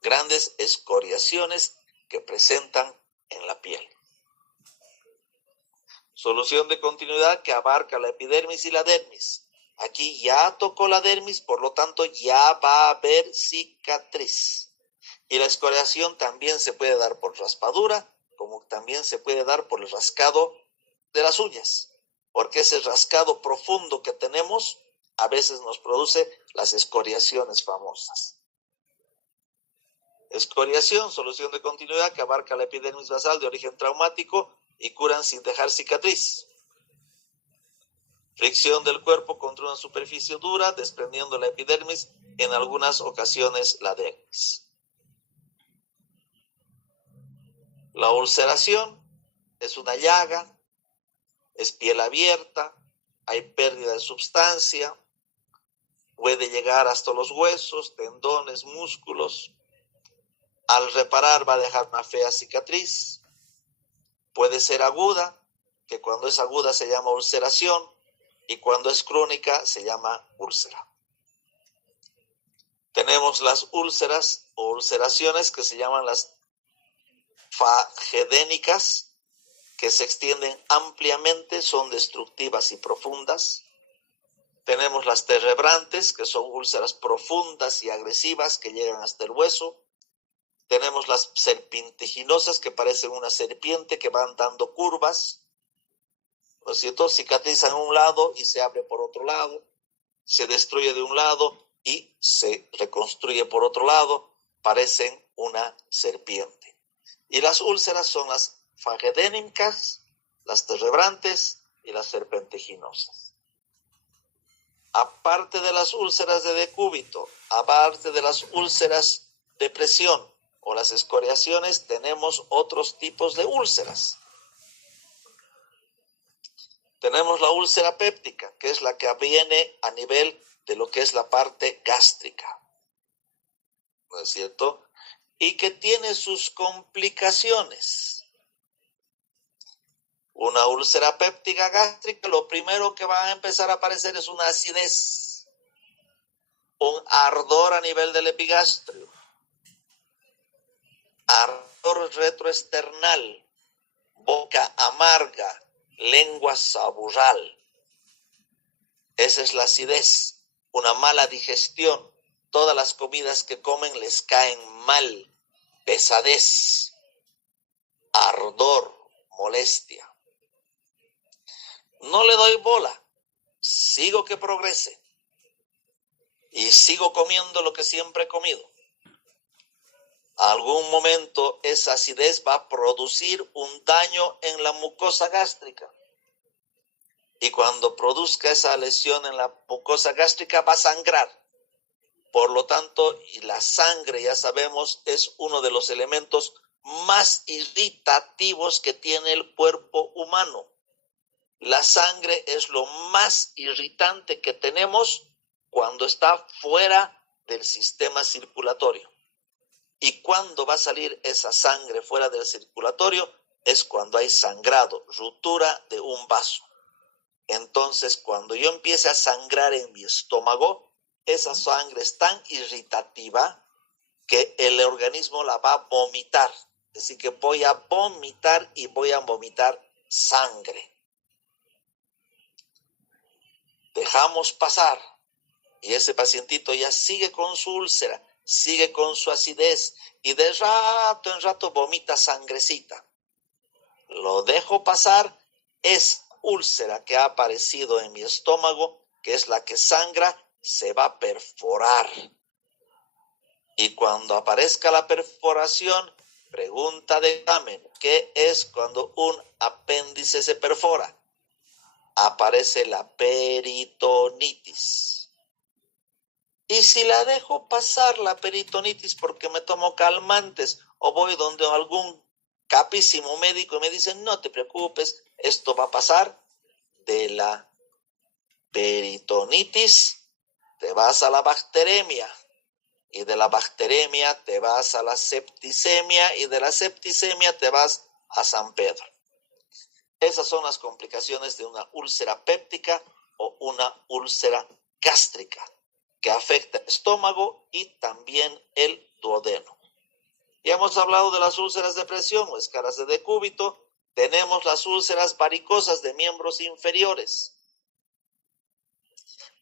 grandes escoriaciones que presentan en la piel. Solución de continuidad que abarca la epidermis y la dermis. Aquí ya tocó la dermis, por lo tanto ya va a haber cicatriz. Y la escoriación también se puede dar por raspadura, como también se puede dar por el rascado de las uñas, porque ese rascado profundo que tenemos a veces nos produce las escoriaciones famosas. Escoriación, solución de continuidad que abarca la epidermis basal de origen traumático y curan sin dejar cicatriz. Fricción del cuerpo contra una superficie dura, desprendiendo la epidermis, en algunas ocasiones la dermis. La ulceración es una llaga, es piel abierta, hay pérdida de sustancia, puede llegar hasta los huesos, tendones, músculos. Al reparar va a dejar una fea cicatriz. Puede ser aguda, que cuando es aguda se llama ulceración, y cuando es crónica se llama úlcera. Tenemos las úlceras o ulceraciones que se llaman las fagedénicas, que se extienden ampliamente, son destructivas y profundas. Tenemos las terrebrantes, que son úlceras profundas y agresivas que llegan hasta el hueso. Tenemos las serpintiginosas, que parecen una serpiente que van dando curvas, ¿no es cierto? Cicatrizan a un lado y se abre por otro lado, se destruye de un lado y se reconstruye por otro lado, parecen una serpiente. Y las úlceras son las fagedénicas, las terrebrantes y las serpentiginosas. Aparte de las úlceras de decúbito, aparte de las úlceras de presión o las escoriaciones, tenemos otros tipos de úlceras. Tenemos la úlcera péptica, que es la que viene a nivel de lo que es la parte gástrica, ¿no es cierto? Y que tiene sus complicaciones. Una úlcera péptica gástrica, lo primero que va a empezar a aparecer es una acidez, un ardor a nivel del epigastrio, ardor retroesternal, boca amarga, lengua saburral. Esa es la acidez, una mala digestión. Todas las comidas que comen les caen mal, pesadez, ardor, molestia. No le doy bola, sigo que progrese y sigo comiendo lo que siempre he comido. A algún momento esa acidez va a producir un daño en la mucosa gástrica. Y cuando produzca esa lesión en la mucosa gástrica va a sangrar. Por lo tanto, y la sangre, ya sabemos, es uno de los elementos más irritativos que tiene el cuerpo humano. La sangre es lo más irritante que tenemos cuando está fuera del sistema circulatorio. ¿Y cuándo va a salir esa sangre fuera del circulatorio? Es cuando hay sangrado, ruptura de un vaso. Entonces, cuando yo empiece a sangrar en mi estómago, esa sangre es tan irritativa que el organismo la va a vomitar. Así que voy a vomitar y voy a vomitar sangre. Dejamos pasar y ese pacientito ya sigue con su úlcera, sigue con su acidez y de rato en rato vomita sangrecita. Lo dejo pasar, esa úlcera que ha aparecido en mi estómago, que es la que sangra, se va a perforar. Y cuando aparezca la perforación, pregunta de examen, ¿qué es cuando un apéndice se perfora? Aparece la peritonitis. Y si la dejo pasar la peritonitis porque me tomo calmantes o voy donde algún capísimo médico y me dicen, no te preocupes, esto va a pasar, de la peritonitis te vas a la bacteremia y de la bacteremia te vas a la septicemia y de la septicemia te vas a San Pedro. Esas son las complicaciones de una úlcera péptica o una úlcera gástrica que afecta el estómago y también el duodeno. Ya hemos hablado de las úlceras de presión o escaras de decúbito. Tenemos las úlceras varicosas de miembros inferiores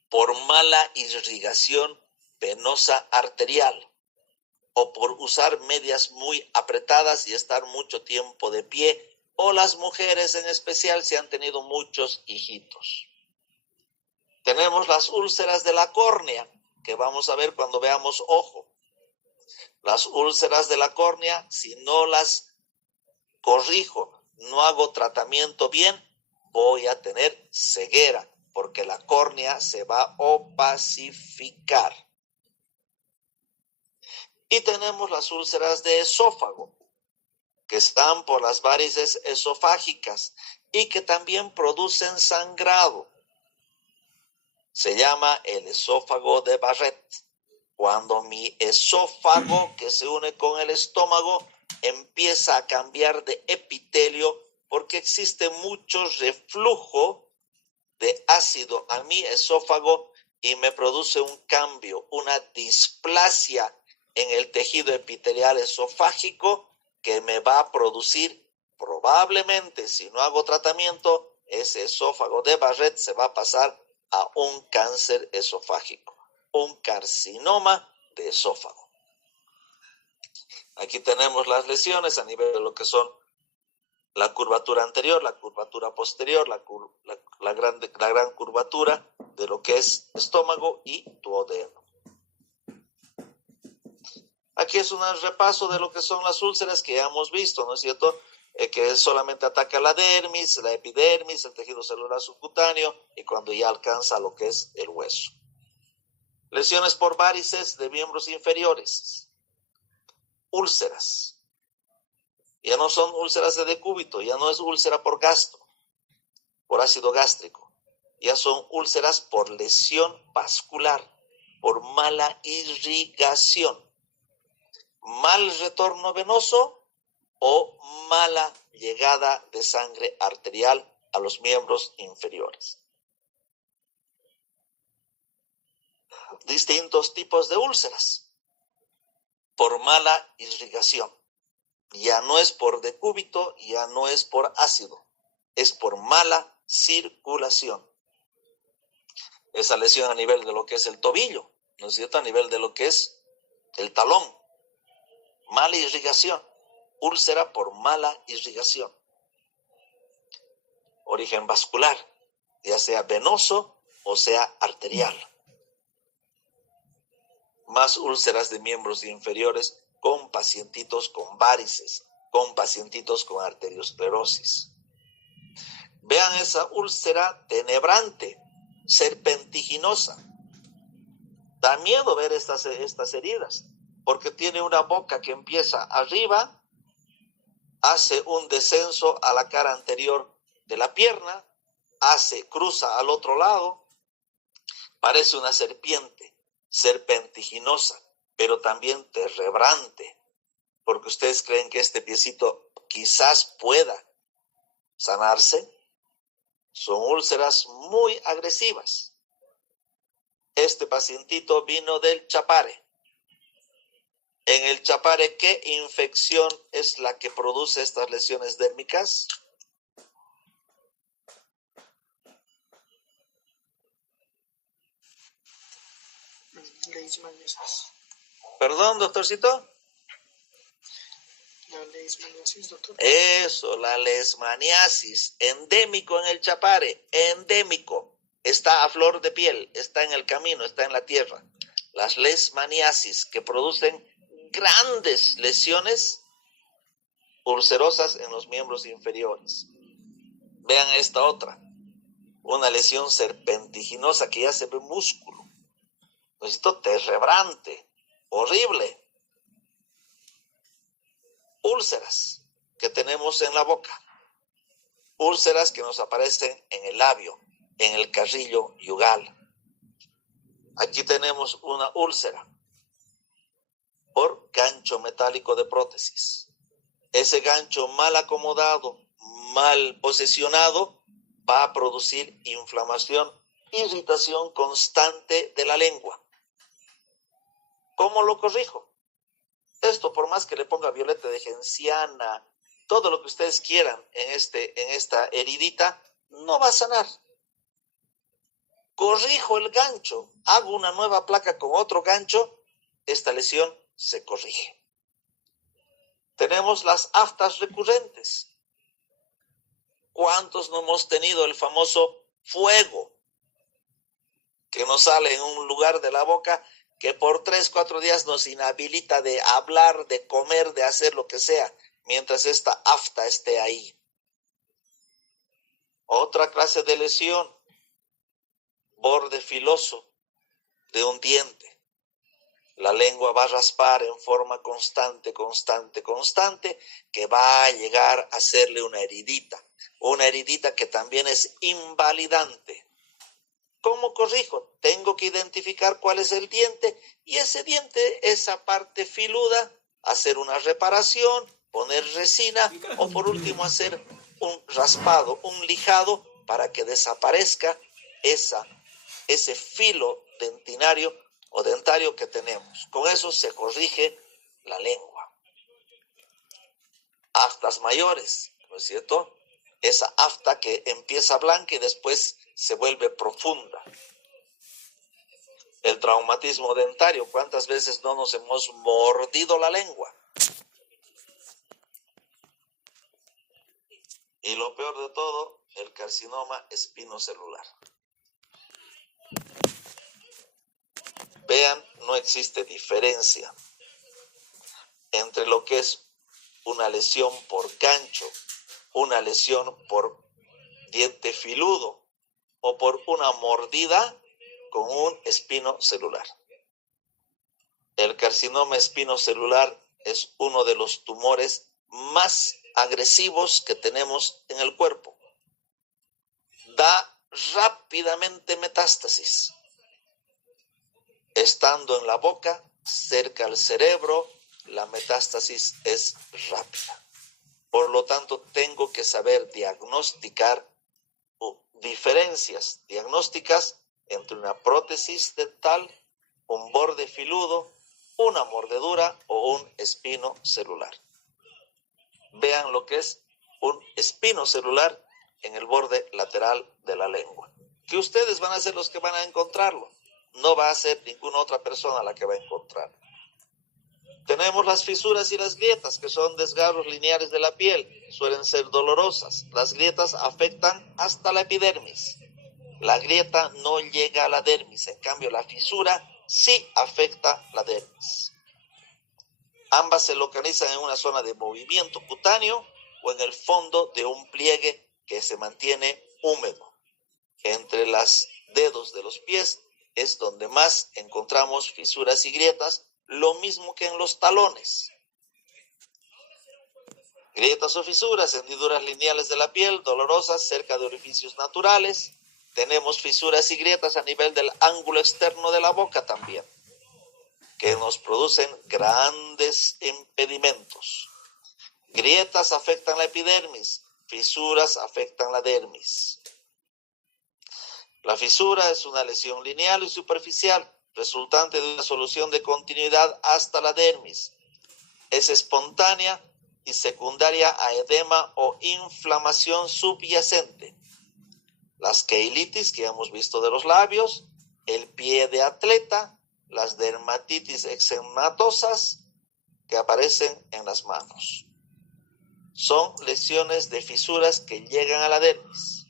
por mala irrigación venosa arterial o por usar medias muy apretadas y estar mucho tiempo de pie, o las mujeres en especial si han tenido muchos hijitos. Tenemos las úlceras de la córnea, que vamos a ver cuando veamos ojo. Las úlceras de la córnea, si no las corrijo, no hago tratamiento bien, voy a tener ceguera, porque la córnea se va a opacificar. Y tenemos las úlceras de esófago, que están por las varices esofágicas y que también producen sangrado. Se llama el esófago de Barrett. Cuando mi esófago, que se une con el estómago, empieza a cambiar de epitelio porque existe mucho reflujo de ácido a mi esófago y me produce un cambio, una displasia en el tejido epitelial esofágico que me va a producir probablemente, si no hago tratamiento, ese esófago de Barrett se va a pasar a un cáncer esofágico, un carcinoma de esófago. Aquí tenemos las lesiones a nivel de lo que son la curvatura anterior, la curvatura posterior, la gran curvatura de lo que es estómago y duodeno. Aquí es un repaso de lo que son las úlceras que ya hemos visto, ¿no es cierto? Que solamente ataca la dermis, la epidermis, el tejido celular subcutáneo y cuando ya alcanza lo que es el hueso. Lesiones por varices de miembros inferiores. Úlceras. Ya no son úlceras de decúbito, ya no es úlcera por gastro, por ácido gástrico. Ya son úlceras por lesión vascular, por mala irrigación, mal retorno venoso o mala llegada de sangre arterial a los miembros inferiores. Distintos tipos de úlceras por mala irrigación. Ya no es por decúbito, ya no es por ácido, es por mala circulación. Esa lesión a nivel de lo que es el tobillo, ¿no es cierto? A nivel de lo que es el talón. Mala irrigación, úlcera por mala irrigación. Origen vascular, ya sea venoso o sea arterial. Más úlceras de miembros inferiores con pacientitos con varices, con pacientitos con arteriosclerosis. Vean esa úlcera tenebrante, serpentiginosa. Da miedo ver estas heridas, porque tiene una boca que empieza arriba, hace un descenso a la cara anterior de la pierna, cruza al otro lado, parece una serpiente, serpentiginosa, pero también terrebrante, porque ustedes creen que este piecito quizás pueda sanarse. Son úlceras muy agresivas. Este pacientito vino del Chapare. En el Chapare, ¿qué infección es la que produce estas lesiones dérmicas? Leishmaniasis. Perdón, doctorcito. La leishmaniasis, doctor. Eso, la leishmaniasis, endémico en el Chapare, endémico. Está a flor de piel, está en el camino, está en la tierra. Las leishmaniasis que producen grandes lesiones ulcerosas en los miembros inferiores. Vean esta otra, una lesión serpentiginosa que ya se ve músculo. Esto terrebrante, horrible. Úlceras que tenemos en la boca, úlceras que nos aparecen en el labio, en el carrillo yugal. Aquí tenemos una úlcera por gancho metálico de prótesis. Ese gancho mal acomodado, mal posicionado, va a producir inflamación, irritación constante de la lengua. ¿Cómo lo corrijo? Esto, por más que le ponga violeta de genciana, todo lo que ustedes quieran en esta heridita, no va a sanar. Corrijo el gancho, hago una nueva placa con otro gancho, esta lesión se corrige. Tenemos las aftas recurrentes. ¿Cuántos no hemos tenido el famoso fuego que nos sale en un lugar de la boca que por 3-4 días nos inhabilita de hablar, de comer, de hacer lo que sea, mientras esta afta esté ahí? Otra clase de lesión, borde filoso de un diente. La lengua va a raspar en forma constante, que va a llegar a hacerle una heridita que también es invalidante. ¿Cómo corrijo? Tengo que identificar cuál es el diente y ese diente, esa parte filuda, hacer una reparación, poner resina o por último hacer un raspado, un lijado para que desaparezca ese filo dentinario o dentario que tenemos. Con eso se corrige la lengua. Aftas mayores, ¿no es cierto? Esa afta que empieza blanca y después se vuelve profunda. El traumatismo dentario, ¿cuántas veces no nos hemos mordido la lengua? Y lo peor de todo, el carcinoma espinocelular. Vean, no existe diferencia entre lo que es una lesión por gancho, una lesión por diente filudo o por una mordida con un espino celular. El carcinoma espinocelular es uno de los tumores más agresivos que tenemos en el cuerpo. Da rápidamente metástasis. Estando en la boca, cerca al cerebro, la metástasis es rápida. Por lo tanto, tengo que saber diagnosticar diferencias diagnósticas entre una prótesis dental, un borde filudo, una mordedura o un espino celular. Vean lo que es un espino celular en el borde lateral de la lengua, que ustedes van a ser los que van a encontrarlo. No va a ser ninguna otra persona la que va a encontrar. Tenemos las fisuras y las grietas, que son desgarros lineares de la piel. Suelen ser dolorosas. Las grietas afectan hasta la epidermis. La grieta no llega a la dermis. En cambio, la fisura sí afecta la dermis. Ambas se localizan en una zona de movimiento cutáneo o en el fondo de un pliegue que se mantiene húmedo. Entre los dedos de los pies es donde más encontramos fisuras y grietas, lo mismo que en los talones. Grietas o fisuras, hendiduras lineales de la piel, dolorosas cerca de orificios naturales. Tenemos fisuras y grietas a nivel del ángulo externo de la boca también, que nos producen grandes impedimentos. Grietas afectan la epidermis, fisuras afectan la dermis. La fisura es una lesión lineal y superficial, resultante de una solución de continuidad hasta la dermis. Es espontánea y secundaria a edema o inflamación subyacente. Las queilitis que hemos visto de los labios, el pie de atleta, las dermatitis eczematosas que aparecen en las manos. Son lesiones de fisuras que llegan a la dermis.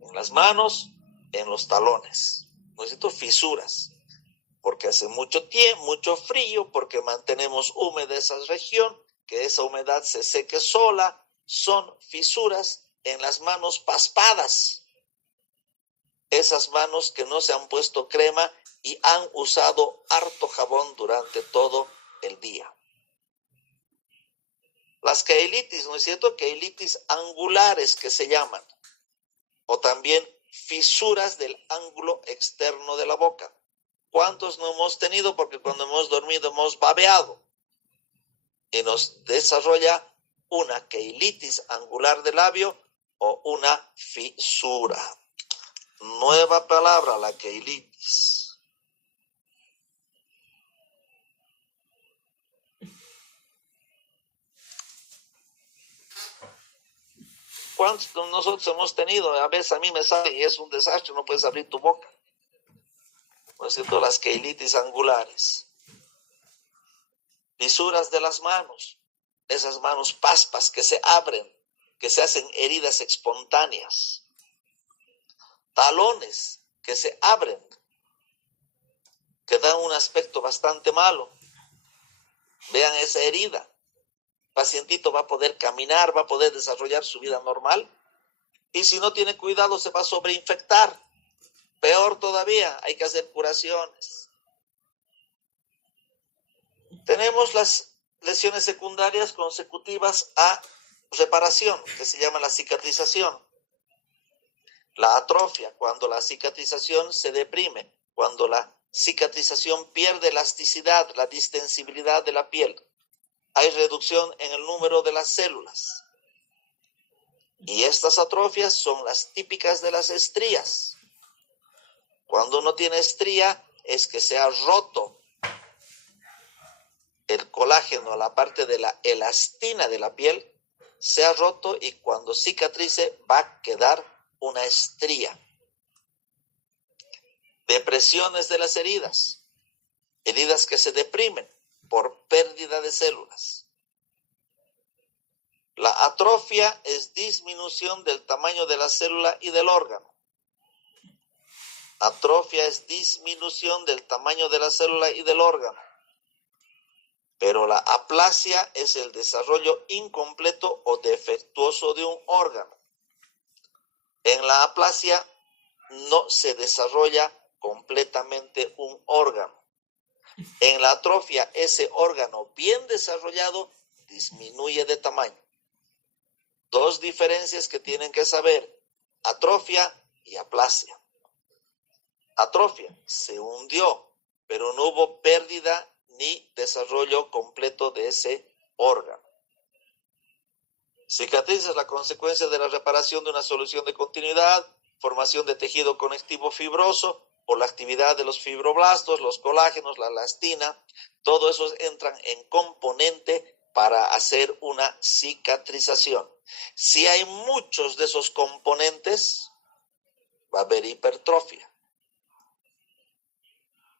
En las manos, en los talones. Necesito fisuras, porque hace mucho tiempo, mucho frío, porque mantenemos húmeda esa región, que esa humedad se seque sola. Son fisuras en las manos paspadas. Esas manos que no se han puesto crema y han usado harto jabón durante todo el día. Las queilitis, ¿no es cierto? Queilitis angulares que se llaman. O también fisuras del ángulo externo de la boca. ¿Cuántos no hemos tenido? Porque cuando hemos dormido hemos babeado. Y nos desarrolla una queilitis angular del labio o una fisura. Nueva palabra, la queilitis. ¿Cuántos nosotros hemos tenido? A veces a mí me sale y es un desastre, no puedes abrir tu boca. ¿No es cierto? Las queilitis angulares. Fisuras de las manos. Esas manos paspas que se abren, que se hacen heridas espontáneas. Talones que se abren, que dan un aspecto bastante malo. Vean esa herida. El pacientito va a poder caminar, va a poder desarrollar su vida normal. Y si no tiene cuidado, se va a sobreinfectar. Peor todavía, hay que hacer curaciones. Tenemos las lesiones secundarias consecutivas a reparación, que se llama la cicatrización. La atrofia, cuando la cicatrización se deprime, cuando la cicatrización pierde elasticidad, la distensibilidad de la piel. Hay reducción en el número de las células. Y estas atrofias son las típicas de las estrías. Cuando uno tiene estría es que se ha roto el colágeno, la parte de la elastina de la piel, se ha roto y cuando cicatrice va a quedar una estría. Depresiones de las heridas, heridas que se deprimen por pérdida de células. La atrofia es disminución del tamaño de la célula y del órgano. Atrofia es disminución del tamaño de la célula y del órgano. Pero la aplasia es el desarrollo incompleto o defectuoso de un órgano. En la aplasia no se desarrolla completamente un órgano. En la atrofia, ese órgano bien desarrollado disminuye de tamaño. Dos diferencias que tienen que saber: atrofia y aplasia. Atrofia, se hundió, pero no hubo pérdida ni desarrollo completo de ese órgano. Cicatriz es la consecuencia de la reparación de una solución de continuidad, formación de tejido conectivo fibroso por la actividad de los fibroblastos, los colágenos, la elastina. Todo eso entran en componente para hacer una cicatrización. Si hay muchos de esos componentes, va a haber hipertrofia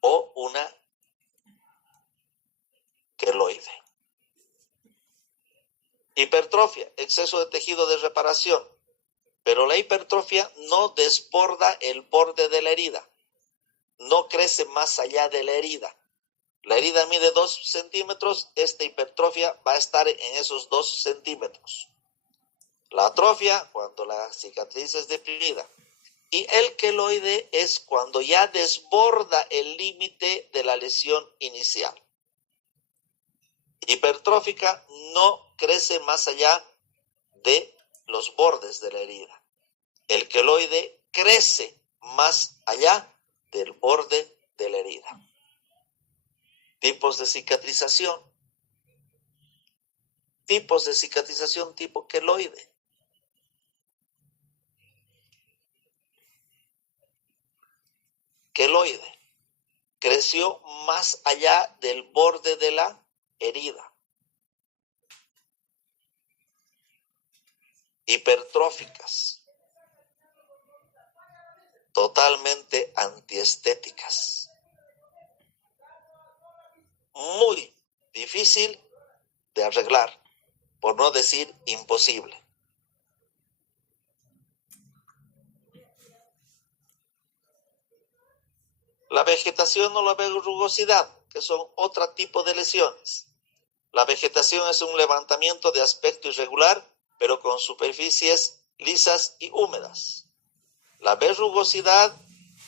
o una queloide. Hipertrofia, exceso de tejido de reparación, pero la hipertrofia no desborda el borde de la herida, no crece más allá de la herida. La herida mide 2 centímetros, esta hipertrofia va a estar en esos 2 centímetros. La atrofia, cuando la cicatriz es deprimida, y el queloide es cuando ya desborda el límite de la lesión inicial. Hipertrófica no crece más allá de los bordes de la herida. El queloide crece más allá del borde de la herida. Tipos de cicatrización. Tipos de cicatrización tipo queloide. Queloide. Creció más allá del borde de la herida. Hipertróficas. Totalmente antiestéticas. Muy difícil de arreglar, por no decir imposible. La vegetación o la verrugosidad, que son otro tipo de lesiones. La vegetación es un levantamiento de aspecto irregular, pero con superficies lisas y húmedas. La verrugosidad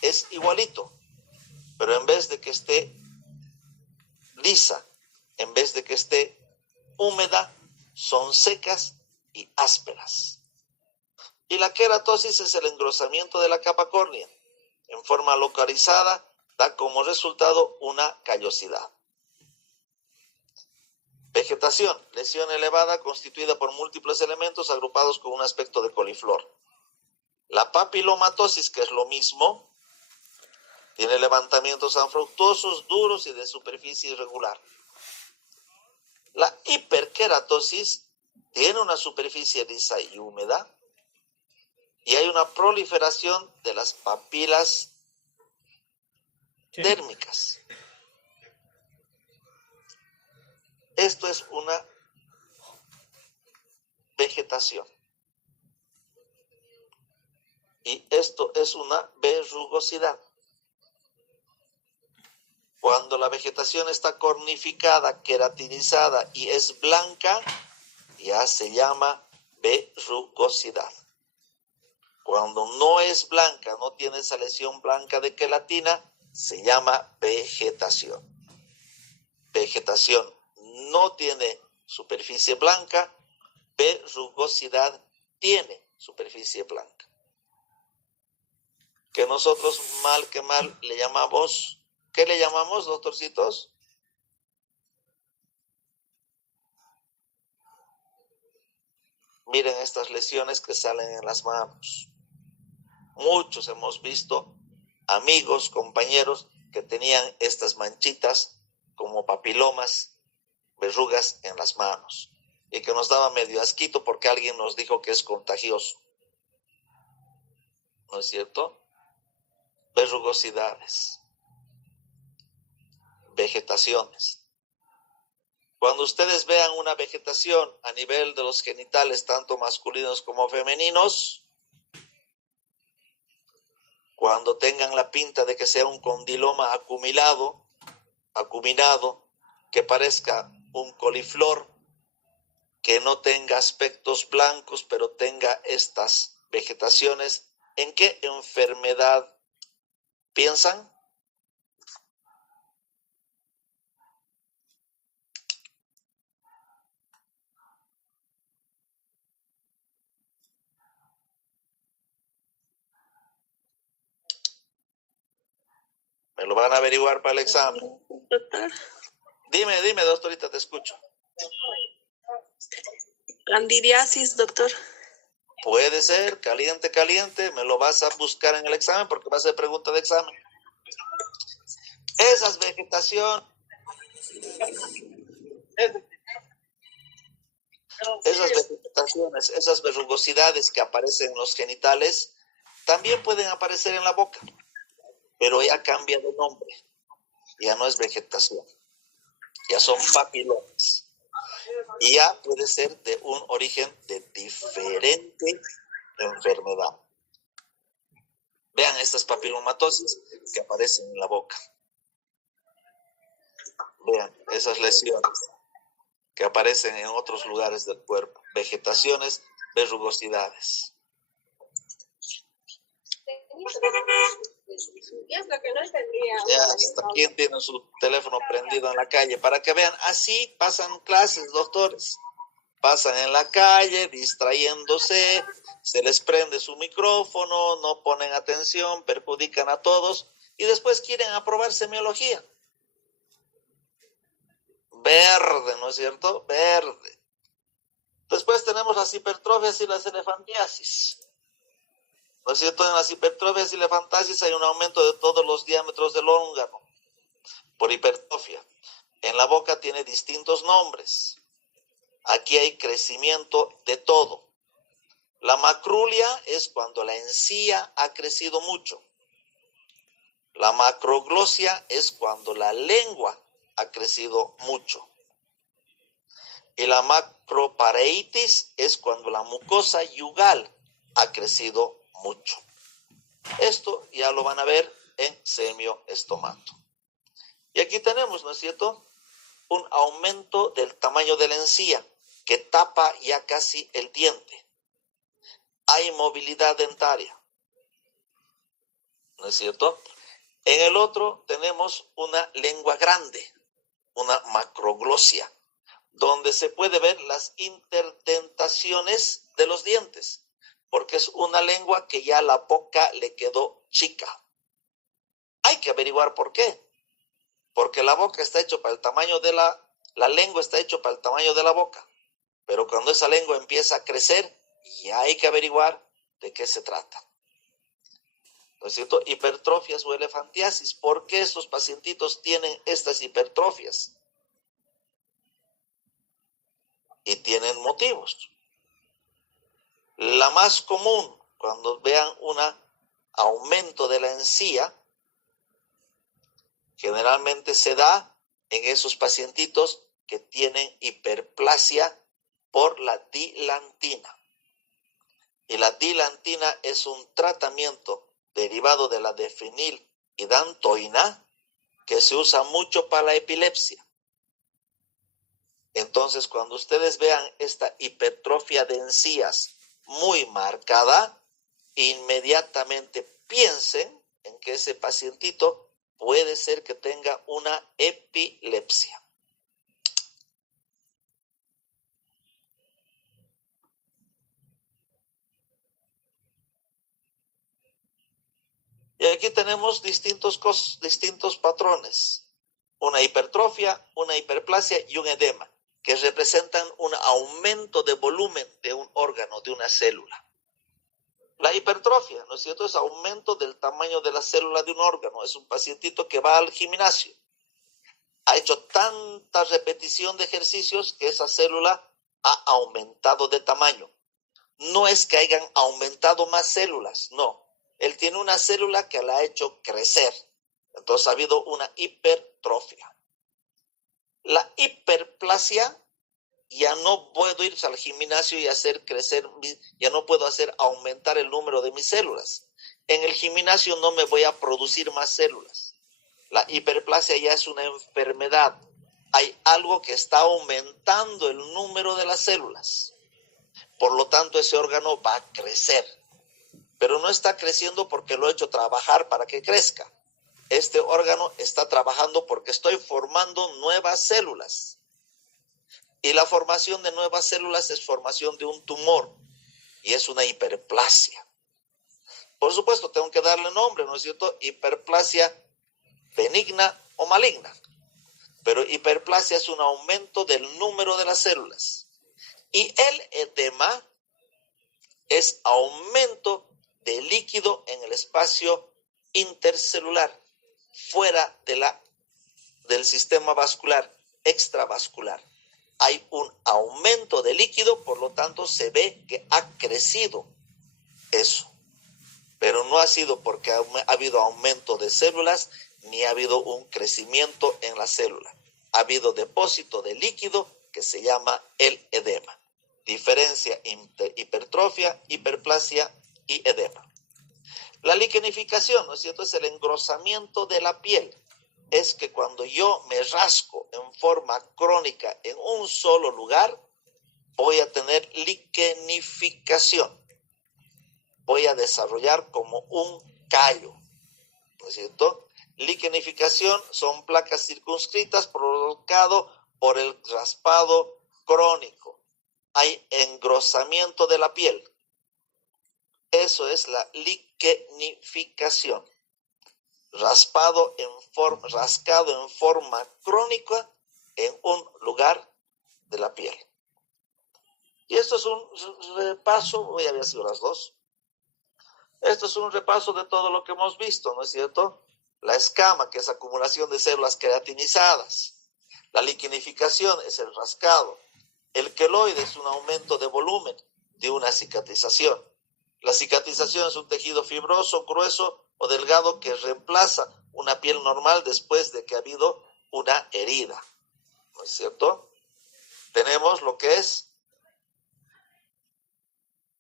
es igualito, pero en vez de que esté lisa, en vez de que esté húmeda, son secas y ásperas. Y la queratosis es el engrosamiento de la capa córnea. En forma localizada, da como resultado una callosidad. Vegetación, lesión elevada constituida por múltiples elementos agrupados con un aspecto de coliflor. La papilomatosis, que es lo mismo, tiene levantamientos anfructuosos, duros y de superficie irregular. La hiperkeratosis tiene una superficie lisa y húmeda y hay una proliferación de las papilas dérmicas. Esto es una vegetación. Y esto es una verrugosidad. Cuando la vegetación está cornificada, queratinizada y es blanca, ya se llama verrugosidad. Cuando no es blanca, no tiene esa lesión blanca de queratina, se llama vegetación. Vegetación no tiene superficie blanca, verrugosidad tiene superficie blanca. Que nosotros mal que mal le llamamos, ¿qué le llamamos, doctorcitos? Miren estas lesiones que salen en las manos. Muchos hemos visto amigos, compañeros que tenían estas manchitas como papilomas, verrugas en las manos y que nos daba medio asquito porque alguien nos dijo que es contagioso. ¿No es cierto? Verrugosidades, vegetaciones. Cuando ustedes vean una vegetación a nivel de los genitales, tanto masculinos como femeninos, cuando tengan la pinta de que sea un condiloma acuminado, que parezca un coliflor, que no tenga aspectos blancos, pero tenga estas vegetaciones, ¿en qué enfermedad piensan? Me lo van a averiguar para el examen. Doctor. Dime, doctorita, te escucho. Candidiasis, doctor. Puede ser, caliente, me lo vas a buscar en el examen porque va a ser pregunta de examen. Esas vegetaciones, esas verrugosidades que aparecen en los genitales, también pueden aparecer en la boca, pero ya cambia de nombre, ya no es vegetación, ya son papilomas. Y ya puede ser de un origen de diferente enfermedad. Vean estas papilomatosis que aparecen en la boca. Vean esas lesiones que aparecen en otros lugares del cuerpo. Vegetaciones, verrugosidades. Ya, hasta quién tiene su teléfono prendido en la calle, para que vean, así pasan clases, doctores. Pasan en la calle distrayéndose, se les prende su micrófono, no ponen atención, perjudican a todos y después quieren aprobar semiología. verde, ¿no es cierto? Verde. Después tenemos las hipertrofias y las elefantiasis. ¿No es cierto? En las hipertrofias y elefantiasis hay un aumento de todos los diámetros del órgano por hipertrofia. En la boca tiene distintos nombres. Aquí hay crecimiento de todo. La macrulia es cuando la encía ha crecido mucho. La macroglosia es cuando la lengua ha crecido mucho. Y la macropareitis es cuando la mucosa yugal ha crecido mucho. Esto ya lo van a ver en semioestomato. Y aquí tenemos, ¿no es cierto?, un aumento del tamaño de la encía que tapa ya casi el diente. Hay movilidad dentaria, ¿no es cierto? En el otro tenemos una lengua grande, una macroglosia, donde se puede ver las interdentaciones de los dientes, porque es una lengua que ya la boca le quedó chica. Hay que averiguar por qué. Porque la boca está hecho para el tamaño de la lengua está hecho para el tamaño de la boca. Pero cuando esa lengua empieza a crecer, ya hay que averiguar de qué se trata. ¿No es cierto? Hipertrofias o elefantiasis. ¿Por qué estos pacientitos tienen estas hipertrofias? Y tienen motivos. La más común, cuando vean un aumento de la encía, generalmente se da en esos pacientitos que tienen hiperplasia por la dilantina. Y la dilantina es un tratamiento derivado de la difenilhidantoína que se usa mucho para la epilepsia. Entonces, cuando ustedes vean esta hipertrofia de encías muy marcada, inmediatamente piensen en que ese pacientito puede ser que tenga una epilepsia. Y aquí tenemos distintos patrones. Una hipertrofia, una hiperplasia y un edema, que representan un aumento de volumen de un órgano, de una célula. La hipertrofia, ¿no es cierto?, es aumento del tamaño de la célula de un órgano. Es un pacientito que va al gimnasio. Ha hecho tanta repetición de ejercicios que esa célula ha aumentado de tamaño. No es que hayan aumentado más células, no. Él tiene una célula que la ha hecho crecer. Entonces ha habido una hipertrofia. La hiperplasia, ya no puedo ir al gimnasio y hacer crecer, ya no puedo hacer aumentar el número de mis células. En el gimnasio no me voy a producir más células. La hiperplasia ya es una enfermedad. Hay algo que está aumentando el número de las células. Por lo tanto, ese órgano va a crecer. Pero no está creciendo porque lo he hecho trabajar para que crezca. Este órgano está trabajando porque estoy formando nuevas células. Y la formación de nuevas células es formación de un tumor. Y es una hiperplasia. Por supuesto, tengo que darle nombre, ¿no es cierto? Hiperplasia benigna o maligna. Pero hiperplasia es un aumento del número de las células. Y el edema es aumento de líquido en el espacio intercelular, fuera del sistema vascular, extravascular. Hay un aumento de líquido, por lo tanto se ve que ha crecido eso. Pero no ha sido porque ha habido aumento de células, ni ha habido un crecimiento en la célula. Ha habido depósito de líquido que se llama el edema. Diferencia entre hipertrofia, hiperplasia y edema. La liquenificación, ¿no es cierto?, es el engrosamiento de la piel. Es que cuando yo me rasco en forma crónica en un solo lugar, voy a tener liquenificación. Voy a desarrollar como un callo, ¿no es cierto? Liquenificación son placas circunscritas provocado por el raspado crónico. Hay engrosamiento de la piel. Eso es la liquenificación. Rascado en forma crónica en un lugar de la piel. Y esto es un repaso, hoy había sido las 2. Esto es un repaso de todo lo que hemos visto, ¿no es cierto? La escama, que es acumulación de células queratinizadas. La liquenificación es el rascado. El queloide es un aumento de volumen de una cicatrización. La cicatrización es un tejido fibroso, grueso o delgado que reemplaza una piel normal después de que ha habido una herida, ¿no es cierto? Tenemos lo que es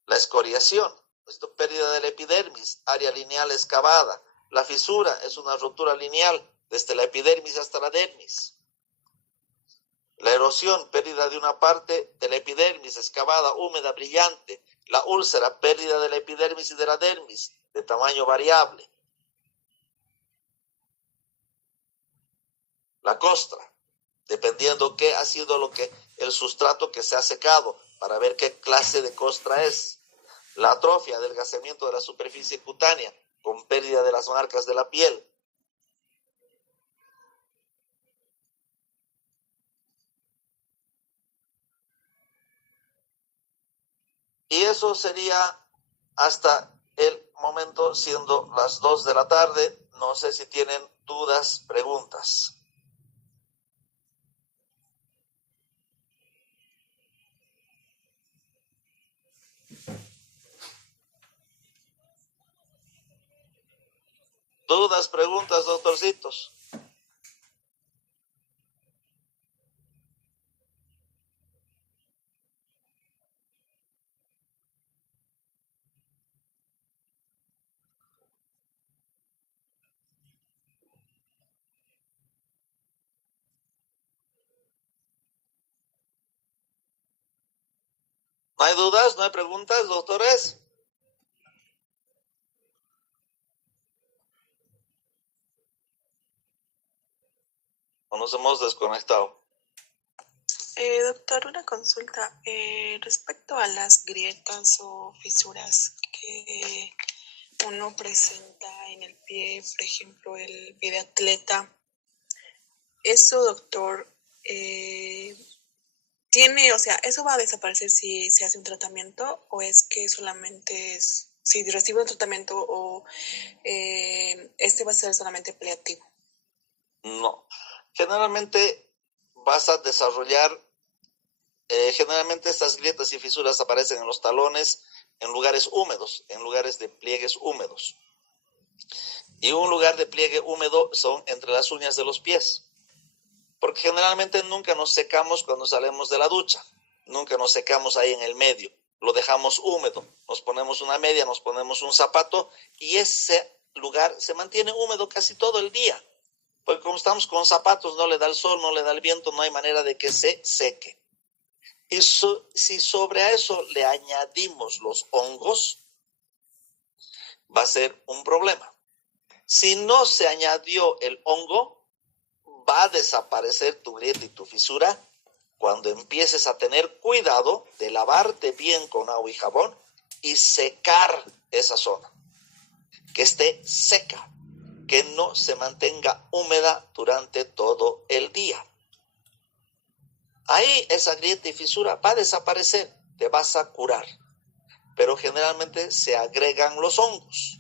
la escoriación, esto pérdida de la epidermis, área lineal excavada. La fisura es una ruptura lineal desde la epidermis hasta la dermis. La erosión, pérdida de una parte de la epidermis excavada, húmeda, brillante. La úlcera, pérdida de la epidermis y de la dermis, de tamaño variable. La costra, dependiendo qué ha sido el sustrato que se ha secado, para ver qué clase de costra es. La atrofia, adelgazamiento de la superficie cutánea, con pérdida de las marcas de la piel. Y eso sería hasta el momento, siendo las 2 de la tarde. No sé si tienen dudas, preguntas. ¿Dudas, preguntas, doctorcitos? ¿No hay dudas? ¿No hay preguntas, doctores? ¿O nos hemos desconectado? Doctor, una consulta. Respecto a las grietas o fisuras que uno presenta en el pie, por ejemplo, el pie de atleta, ¿eso, doctor, eso va a desaparecer si se hace un tratamiento, o es que solamente es, si recibe un tratamiento, o este va a ser solamente paliativo? No. Generalmente vas a desarrollar, generalmente estas grietas y fisuras aparecen en los talones, en lugares húmedos, en lugares de pliegues húmedos. Y un lugar de pliegue húmedo son entre las uñas de los pies. Porque generalmente nunca nos secamos cuando salimos de la ducha. Nunca nos secamos ahí en el medio. Lo dejamos húmedo. Nos ponemos una media, nos ponemos un zapato y ese lugar se mantiene húmedo casi todo el día. Porque como estamos con zapatos, no le da el sol, no le da el viento, no hay manera de que se seque. Y si sobre eso le añadimos los hongos, va a ser un problema. Si no se añadió el hongo, va a desaparecer tu grieta y tu fisura cuando empieces a tener cuidado de lavarte bien con agua y jabón y secar esa zona. Que esté seca, que no se mantenga húmeda durante todo el día. Ahí esa grieta y fisura va a desaparecer, te vas a curar. Pero generalmente se agregan los hongos.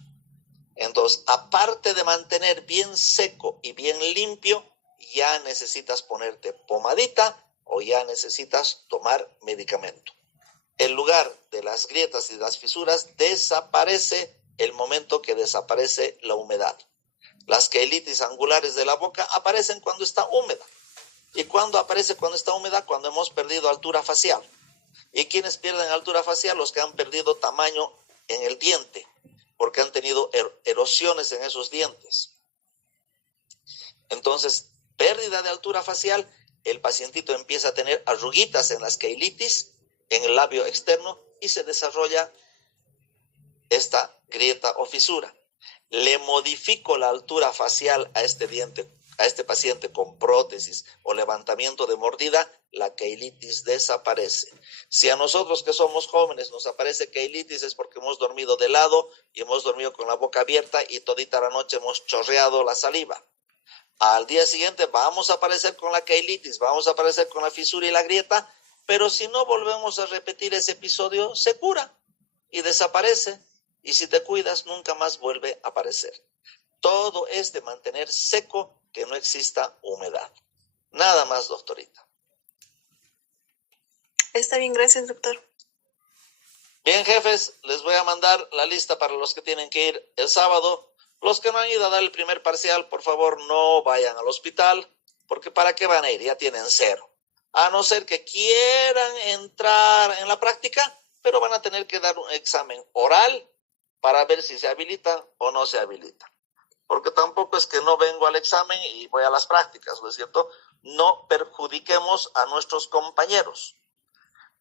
Entonces, aparte de mantener bien seco y bien limpio, ya necesitas ponerte pomadita o ya necesitas tomar medicamento. El lugar de las grietas y las fisuras desaparece el momento que desaparece la humedad. Las queilitis angulares de la boca aparecen cuando está húmeda. ¿Y cuándo aparece cuando está húmeda? Cuando hemos perdido altura facial. ¿Y quiénes pierden altura facial? Los que han perdido tamaño en el diente, porque han tenido erosiones en esos dientes. Entonces, pérdida de altura facial, el pacientito empieza a tener arruguitas en las queilitis, en el labio externo, y se desarrolla esta grieta o fisura. Le modifico la altura facial a este diente, a este paciente con prótesis o levantamiento de mordida, la queilitis desaparece. Si a nosotros que somos jóvenes nos aparece queilitis es porque hemos dormido de lado y hemos dormido con la boca abierta y todita la noche hemos chorreado la saliva. Al día siguiente vamos a aparecer con la queilitis, vamos a aparecer con la fisura y la grieta, pero si no volvemos a repetir ese episodio, se cura y desaparece. Y si te cuidas, nunca más vuelve a aparecer. Todo es de mantener seco, que no exista humedad. Nada más, doctorita. Está bien, gracias, doctor. Bien, jefes, les voy a mandar la lista para los que tienen que ir el sábado. Los que no han ido a dar el primer parcial, por favor, no vayan al hospital, porque ¿para qué van a ir? Ya tienen 0. A no ser que quieran entrar en la práctica, pero van a tener que dar un examen oral para ver si se habilita o no se habilita. Porque tampoco es que no vengo al examen y voy a las prácticas, ¿no es cierto? No perjudiquemos a nuestros compañeros.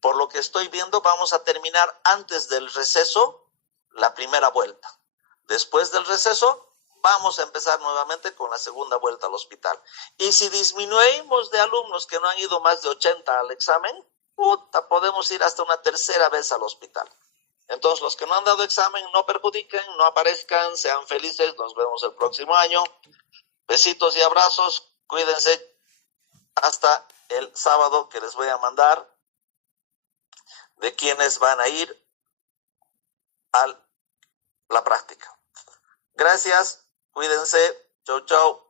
Por lo que estoy viendo, vamos a terminar antes del receso la primera vuelta. Después del receso, vamos a empezar nuevamente con la segunda vuelta al hospital. Y si disminuimos de alumnos que no han ido más de 80 al examen, podemos ir hasta una tercera vez al hospital. Entonces, los que no han dado examen, no perjudiquen, no aparezcan, sean felices. Nos vemos el próximo año. Besitos y abrazos. Cuídense hasta el sábado, que les voy a mandar de quienes van a ir a la práctica. Gracias, cuídense, chau, chau.